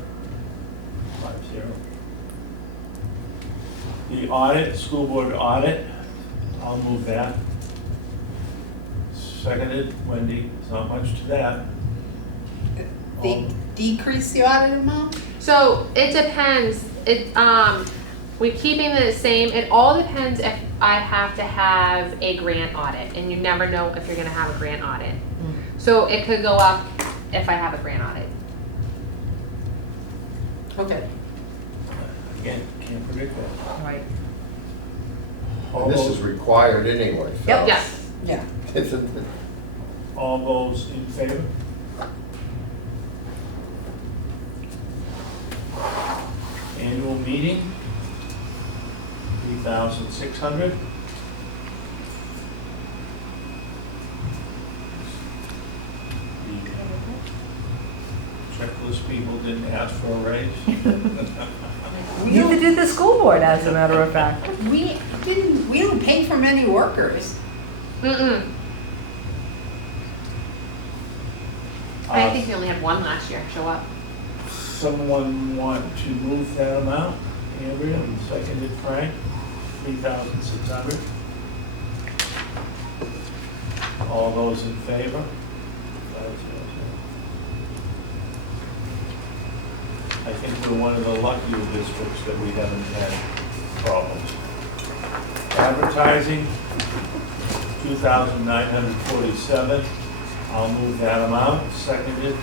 5-0. The audit, school board audit, I'll move that. Seconded, Wendy, there's not much to that. They decrease the audit amount? So it depends, we're keeping it the same, it all depends if I have to have a grant audit, and you never know if you're gonna have a grant audit. So it could go up if I have a grant audit. Okay. Again, can't predict that. Right. All And this those- is required anyway, so. Yep. Yeah, Yeah. It's a- All those in favor? Annual meeting, 3,600. The checklist people didn't ask for a raise. Neither did the school board, as a matter of fact. We don't pay for many workers. mm-mm, I Uh, think we only had one last year show up. Someone want to move that amount? Andrea, and seconded Frank, 3,600. All those in favor? 5-0. I think we're one of the luckier districts that we haven't had problems. Advertising, 2,947. I'll move that amount, seconded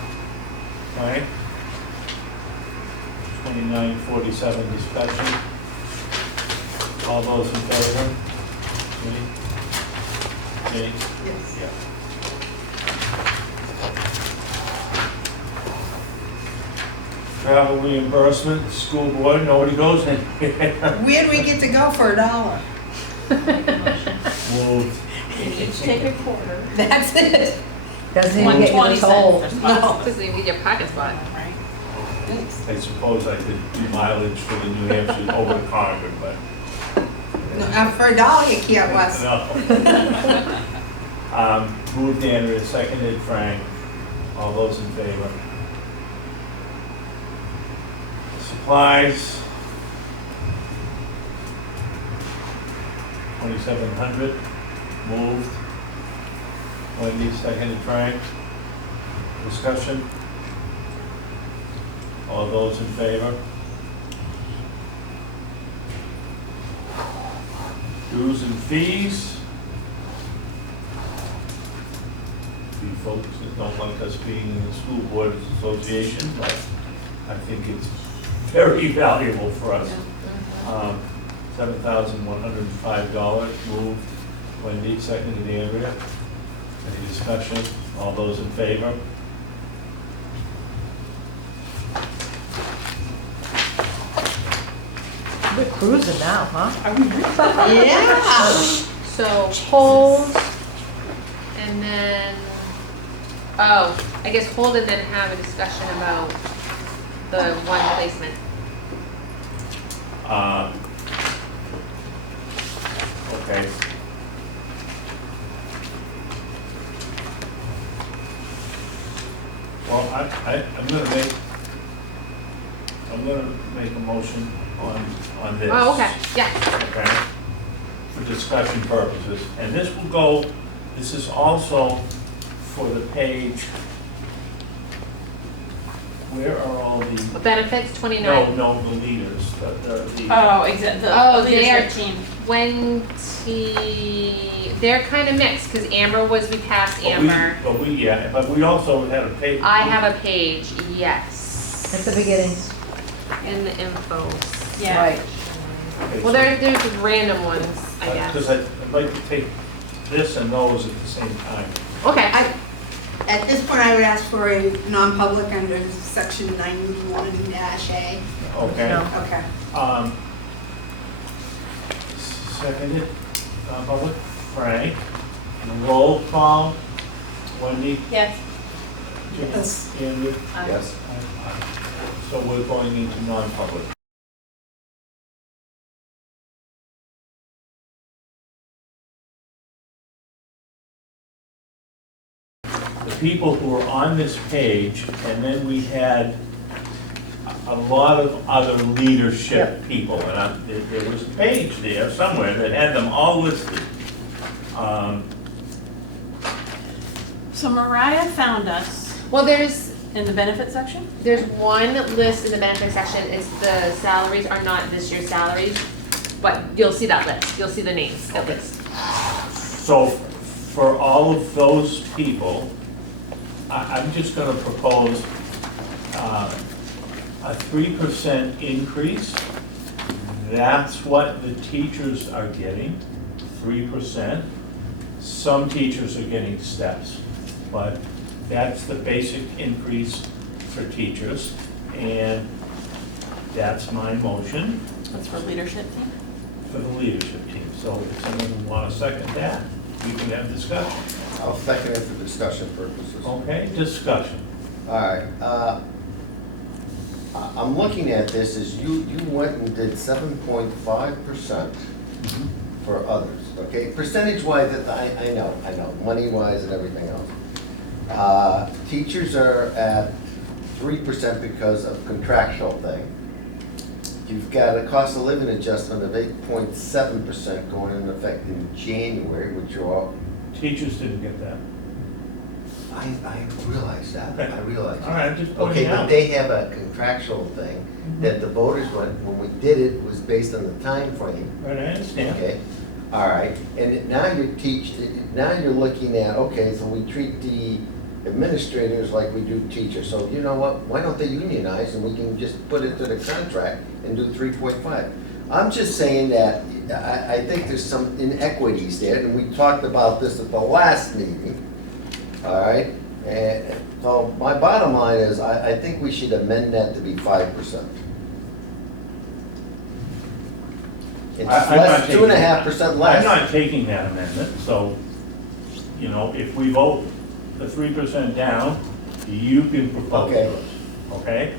Frank. 2947 discussion. All those in favor? Me? Me? Yes. Yeah. Travel reimbursement, school board, nobody goes in. Where do we get to go for $1? Moved. You each take a quarter. That's it. Doesn't even get you the 120 toll. cents for spot. No. Because you need your pocket spot. Right. Thanks. I suppose I could do mileage for the New Hampshire over to Concord, but. No, for $1 you can't, Wes. No. Moved Andrea, seconded Frank. All those in favor? Supplies. 2,700. Moved. Wendy, seconded Frank. Discussion? All those in favor? Dues and fees? You folks that don't like us being in the school board association, but I think it's very valuable for us. $7,105 moved. Wendy, seconded Andrea. Any discussion? All those in favor? We're cruising now, huh? Yeah. So hold, and then, oh, I guess hold and then have a discussion about the one placement. Okay. Well, I'm gonna make a motion on this. Oh, okay, yeah. Okay, for discussion purposes, and this will go, this is also for the page, where are all the, Benefits, 29. no, the leaders, the Oh, Oh, the they are leadership team. 20, they're kind of mixed, because Amber was, we passed Amber. but we also had a page. I have a page, yes. At the beginning. In the info. Yeah. Right. Okay, Well, there's random ones, I Because guess. I'd like to take this and those at the same time. Okay. At this point, I would ask for a non-public under section 91-A. Okay? No. Okay. Seconded, public, Frank, roll call, Wendy, Yes. Yes. Andrew. Yes. So we're going into non-public. The people who were on this page, and then we had a lot of other leadership people, and there was a page there somewhere that had them all listed. So Mariah found us Well, there's in the benefit section. one list in the benefits section. It's the salaries are not this year's salaries, but you'll see that list. You'll see the names at least. So for all of those people, I'm just gonna propose a 3% increase. That's what the teachers are getting, 3%. Some teachers are getting steps, but that's the basic increase for teachers. And that's my motion That's for leadership team. for the leadership team. So if someone want to second that, we can have discussion. I'll second it for discussion purposes. Okay, discussion. All right, I'm looking at this as you went and did 7.5% for others, okay? Percentage-wise, I know, money-wise and everything else. Teachers are at 3% because of contractual thing. You've got a cost of living adjustment of 8.7% going into effect in January, which are all, Teachers didn't get that. I realize that, Okay. I realize that. All right, just Okay, pointing but out. they have a contractual thing that the voters went, when we did it, was based on the time frame. Right, I understand. Okay, all right, and now now you're looking at, okay, so we treat the administrators like we do teachers, so you know what, why don't they unionize and we can just put it to the contract and do 3.5? I'm just saying that I think there's some inequities there, and we talked about this at the last meeting, all right? And so my bottom line is, I think we should amend that to be 5%. It's I'm not less, taking- 2.5% less. I'm not taking that amendment, so, you know, if we vote the 3% down, you can propose Okay. yours, okay?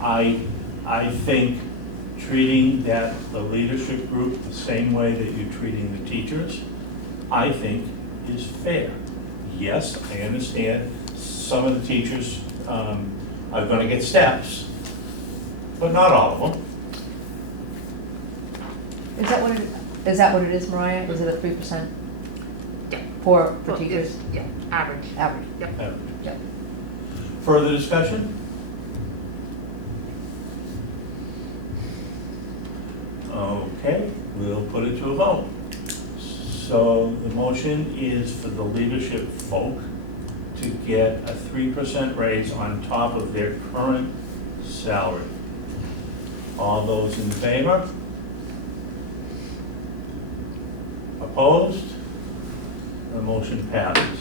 I think treating the leadership group the same way that you're treating the teachers, I think is fair. Yes, I understand some of the teachers are gonna get steps, but not all of them. Is that what it is, Mariah? Is it a 3%? Yeah. for Well, teachers, Yeah, average. average. Yep. Further discussion? Okay, we'll put it to a vote. So the motion is for the leadership folk to get a 3% raise on top of their current salary. All those in favor? Opposed? The motion passes.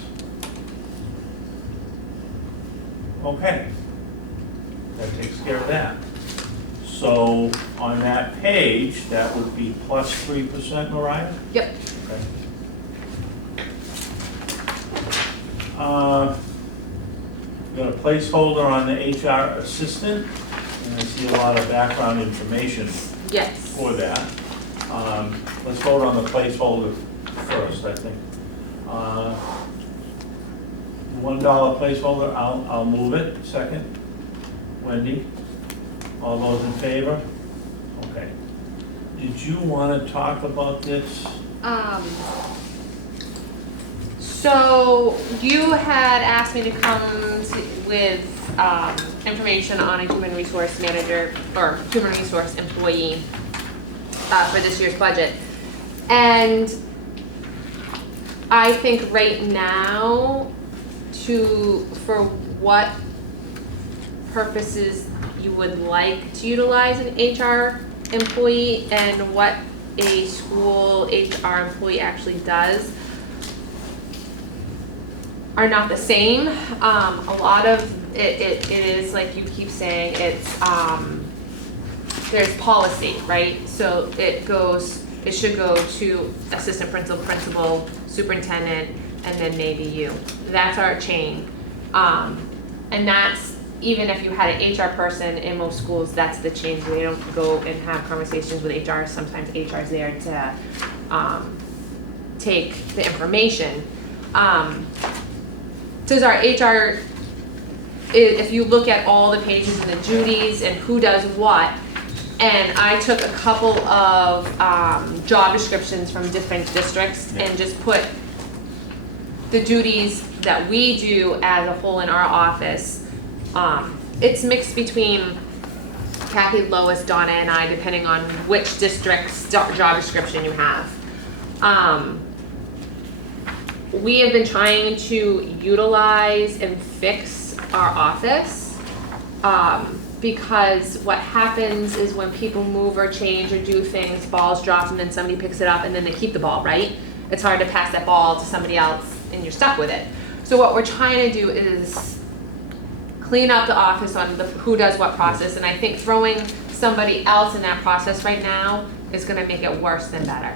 Okay. That takes care of that. So on that page, that would be plus 3%, Mariah? Yep. Okay. Got a placeholder on the HR assistant, and I see a lot of background information Yes. for that. Let's vote on the placeholder first, I think. $1 placeholder, I'll move it. Second, Wendy. All those in favor? Okay. Did you want to talk about this? So you had asked me to come with information on a human resource manager or human resource employee for this year's budget. And I think right now, for what purposes you would like to utilize an HR employee and what a school HR employee actually does are not the same. A lot of it is, like you keep saying, it's, there's policy, right? So it should go to assistant principal, superintendent, and then maybe you. That's our chain. And that's, even if you had an HR person in most schools, that's the chain. They don't go and have conversations with HR. Sometimes HR is there to take the information. Does our HR, if you look at all the pages and the duties and who does what, and I took a couple of job descriptions from different districts and just put the duties that we do as a whole in our office. It's mixed between Kathy, Lois, Donna, and I, depending on which district's job description you have. We have been trying to utilize and fix our office because what happens is when people move or change or do things, balls drop and then somebody picks it up and then they keep the ball, right? It's hard to pass that ball to somebody else and you're stuck with it. So what we're trying to do is clean up the office on the who does what process, and I think throwing somebody else in that process right now is gonna make it worse than better.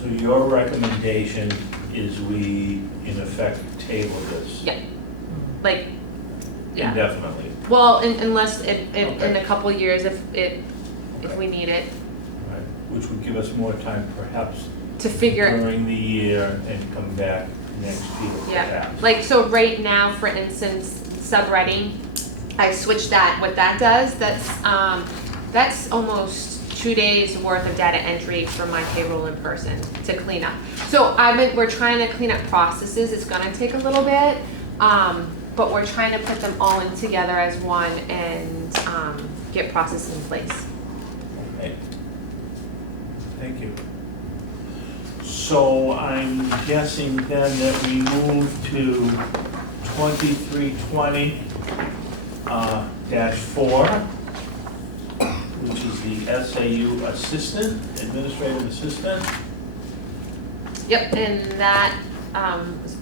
So your recommendation is we, in effect, table this Yeah. Like, yeah. indefinitely? Well, unless in Okay. a couple of years, if we need it, Right. Which would give us more time perhaps to figure, during the year and come back next year yeah. perhaps. Like, so right now, for instance, subredding, I switched that, what that does, that's almost 2 days worth of data entry for my payroll in person to clean up. So we're trying to clean up processes, it's gonna take a little bit, but we're trying to put them all in together as one and get processes in place. Okay. Thank you. So I'm guessing then that we move to 2320 -4, which is the SAU assistant, administrative assistant. Yep, and that,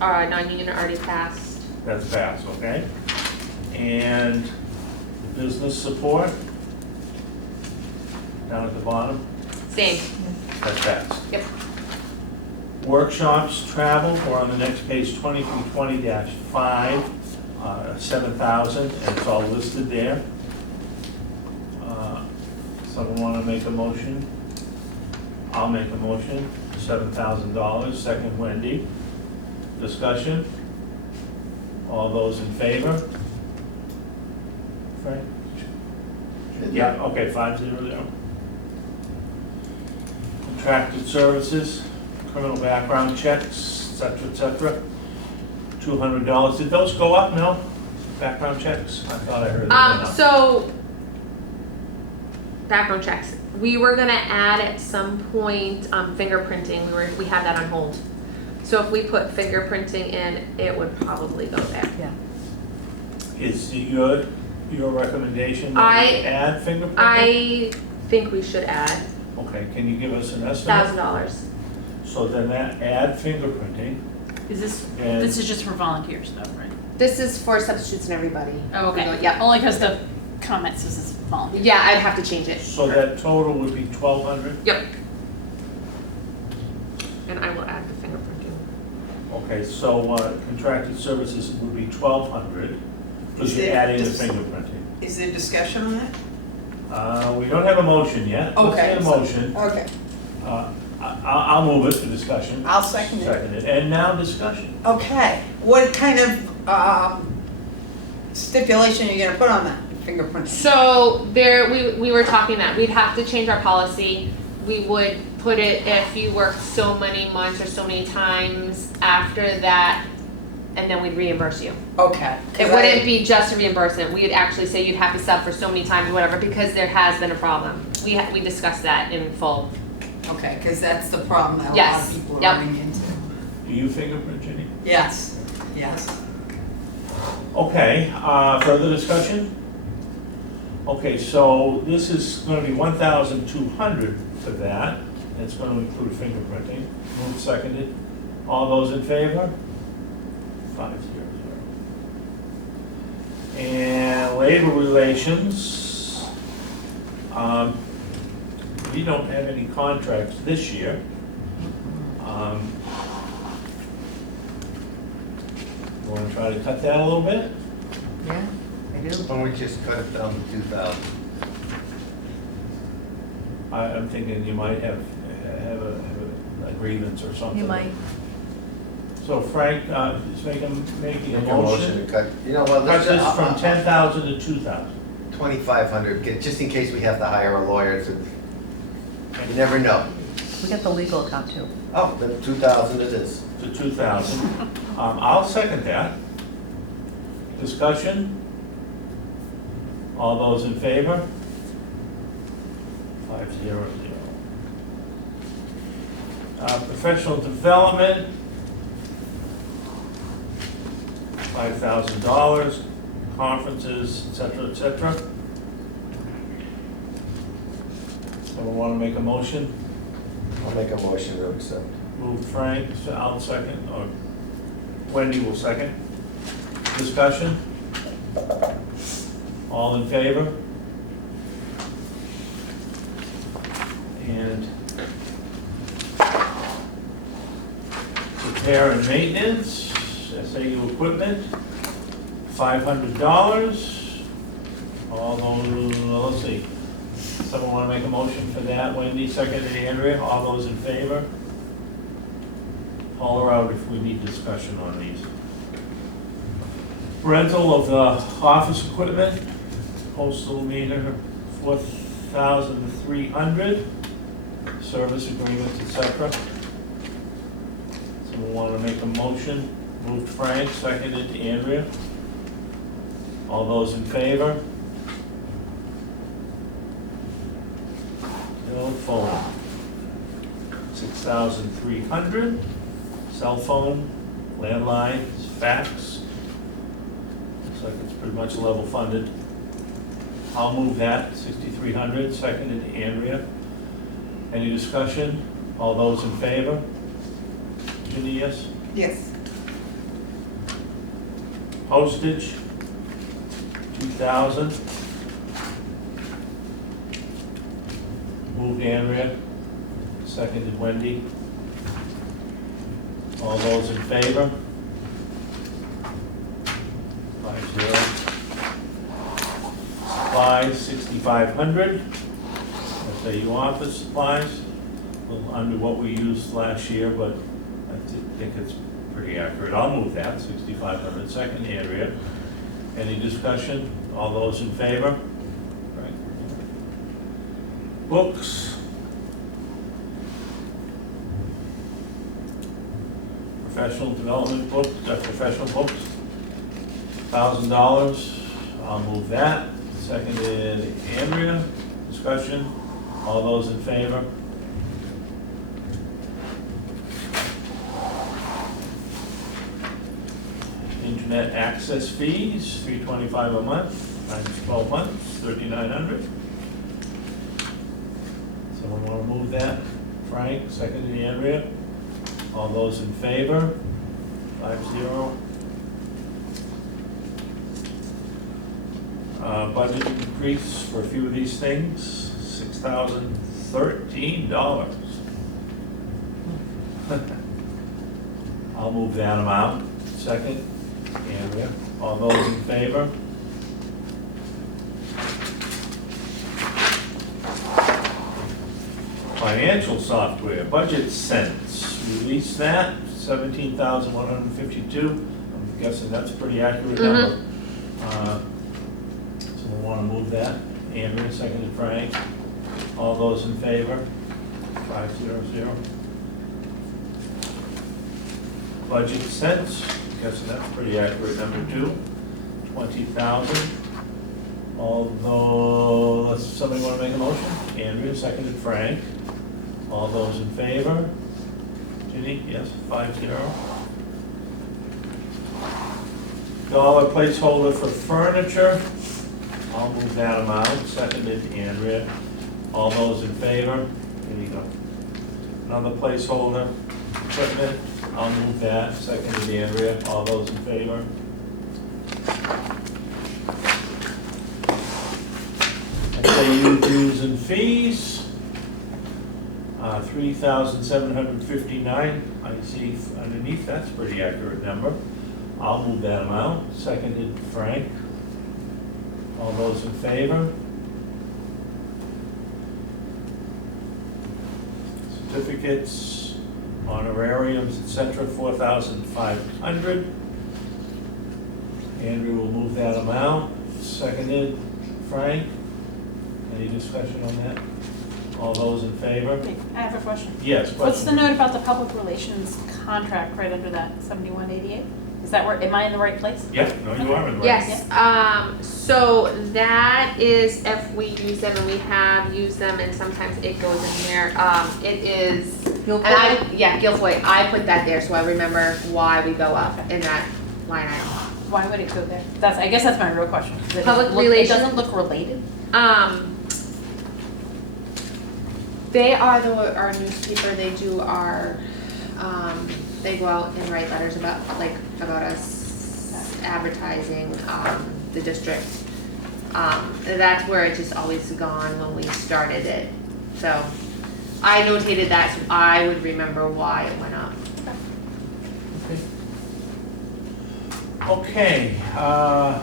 our non-union already passed. That's passed, okay? And business support, down at the bottom, Same, that's passed. yep. Workshops, travel, we're on the next page, 2320-5, 7,000, and it's all listed there. Someone want to make a motion? I'll make a motion, $7,000, second Wendy. Discussion? All those in favor? Frank? Yeah, okay, 500. Contracted services, criminal background checks, et cetera, $200. Did those go up, no? Background checks? I thought I heard they went up. So, background checks. We were gonna add at some point, fingerprinting, we had that on hold. So if we put fingerprinting in, it would probably go there. Yeah. Is your recommendation that we add fingerprinting? I think we should add Okay, can you give us an estimate? $1,000. So then that add fingerprinting, Is this, and this is just for volunteers though, right? This is for substitutes and everybody. Oh, okay. Yeah. Only because the comment says it's volunteer. Yeah, I'd have to change it. so that total would be 1,200? Yep. And I will add the fingerprinting. Okay, so contracted services would be 1,200, because Is you're it adding the dis- fingerprinting. Is there discussion on that? We don't have a motion yet. Let's Okay. get a motion. Okay, I'll move it for discussion. I'll second it. Second it, and now discussion. Okay, what kind of stipulation are you gonna put on that fingerprint? So there, we were talking that we'd have to change our policy. We would put it if you worked so many months or so many times after that, and then we'd reimburse you. Okay. It wouldn't be just a reimbursement. We'd actually say you'd have to sub for so many times or whatever, because there has been a problem. We discussed that in full. Okay, because that's the problem that a lot Yes, of people are yep. running into. Do you fingerprint, Ginny? Yes, yes. Okay, further discussion? Okay, so this is gonna be 1,200 for that. It's gonna include fingerprinting. Moved, seconded. All those in favor? 500. And labor relations, we don't have any contracts this year. Want to try to cut that a little bit? Yeah, I do. Why don't we just cut it down to 2,000? I'm thinking you might have a grievance or something. You might. So Frank is making a Make a motion. motion to cut, you know what, Cut let's this just, from 10,000 to 2,000. 2,500, just in case we have to hire a lawyer to, you never know. We got the legal account too. Oh, then 2,000 it is. To 2,000. I'll second that. Discussion? All those in favor? 500. Professional development, $5,000, conferences, et cetera. Someone want to make a motion? I'll make a motion to accept. Moved Frank, so I'll second, or Wendy will second. Discussion? All in favor? And repair and maintenance, SAU equipment, $500. All those, let's see. Someone want to make a motion for that? Wendy, seconded Andrea. All those in favor? Holler out if we need discussion on these. Rental of the office equipment, postal meter, 4,300. Service agreements, etc. Someone want to make a motion? Moved Frank, seconded Andrea. All those in favor? Phone, 6,300. Cell phone, landline, fax. Looks like it's pretty much level funded. I'll move that, 6,300, seconded Andrea. Any discussion? All those in favor? Ginny, yes? Yes. Postage, 2,000. Moved Andrea, seconded Wendy. All those in favor? 5-0. Supplies, 6,500. SAU office supplies, a little under what we used last year, but I think it's pretty accurate. I'll move that, 6,500. Second, Andrea. Any discussion? All those in favor? Right. Books. professional development book, professional books, $1,000. I'll move that. Seconded Andrea. Discussion. All those in favor? Internet access fees, $325 a month, times 12 months, $3,900. Someone want to move that? Frank, seconded Andrea. All those in favor? 5-0. Budget increase for a few of these things, $6,013. I'll move that amount. Second, Andrea. All those in favor? Financial software, Budget Sense, release that, $17,152. I'm guessing that's a pretty accurate number. So we'll want to move that. Andrea, seconded Frank. All those in favor? 5-0-0. Budget Sense, guessing that's a pretty accurate number too. 20,000. Although, somebody want to make a motion? Andrea, seconded Frank. All those in favor? Ginny, yes, 5-0. Dollar placeholder for furniture. I'll move that amount. Seconded Andrea. All those in favor? Here you go. Another placeholder. Equipment. I'll move that. Seconded Andrea. All those in favor? SAU dues and fees. 3,759. I see underneath, that's a pretty accurate number. I'll move that amount. Seconded Frank. All those in favor? Certificates, honorariums, etc., 4,500. Andrew will move that amount. Seconded Frank. Any discussion on that? All those in favor? I have a question. Yes, What's the question. note about the public relations contract right under that 7188? Is that where, am I in the right place? Yeah, no, you are in the right. Yes, so that is if we use them, and we have used them, and sometimes it goes in there. It is, and Guilfoyle, I put that there, so I remember why we go up in that line item. Why would it go there? I guess that's my real question. It Public doesn't look- relations. It doesn't look related? They are our newspaper, they do our, they go out and write letters about us advertising, the district. That's where it just always gone when we started it. So I notated that so I would remember why it went up. Okay, I'd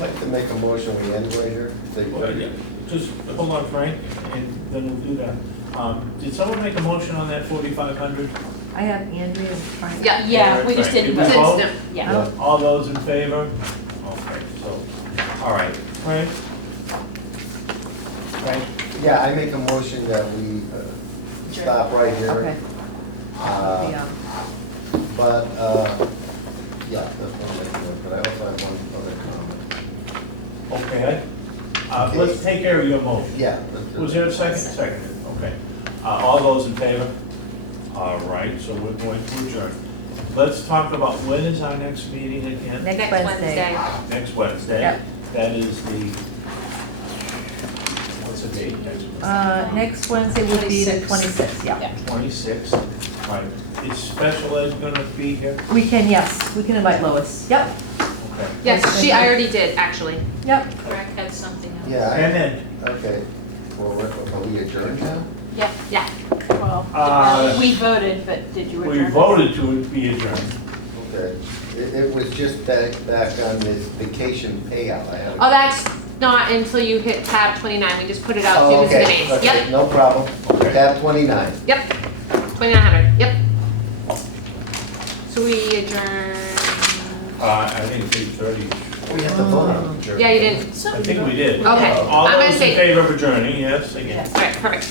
like to make a motion, we end right here. just hold on, Frank, and then we'll do that. Did someone make a motion on that 4,500? I have Andrea trying. Yeah. Yeah, we just Right. didn't Did we vote. vote? Yeah. All those in favor? Okay, so, all right, Frank? Frank? Yeah, I make a motion that we stop right here. Okay. Uh, But, yeah, that's one thing, but I also have one other comment. Okay. Let's take care of your motion. Yeah. let's do Was it. there a second? Seconded, okay. All those in favor? All right, so we're going to adjourn. Let's talk about, when is our next meeting again? Next Wednesday. Next Wednesday. Yep. That is the, what's the date next Wednesday? Next Wednesday would be the 26th, yeah. 26th, right. Is special ed gonna be here? We can, yes, we can invite Lois. Yep, Okay. Yes, I already did, actually. yep. Correct, had something else. Yeah, And then, okay. Well, are we adjourned now? Yeah. Yeah. Well, we voted, but did you we adjourn? voted to it be adjourned. Okay. It was just back on this vacation payout. I have. Oh, that's not until you hit tab 29, we just put it out Oh, to the okay, names. okay, Yep, no problem. Okay. Tab 29. yep, 2,900, yep. So we adjourn, I think it's 8:30. We have to vote on it. yeah, you didn't, I think we did. Okay, All I'm gonna those in say- favor of adjourning, yes, again. Yes. alright, perfect.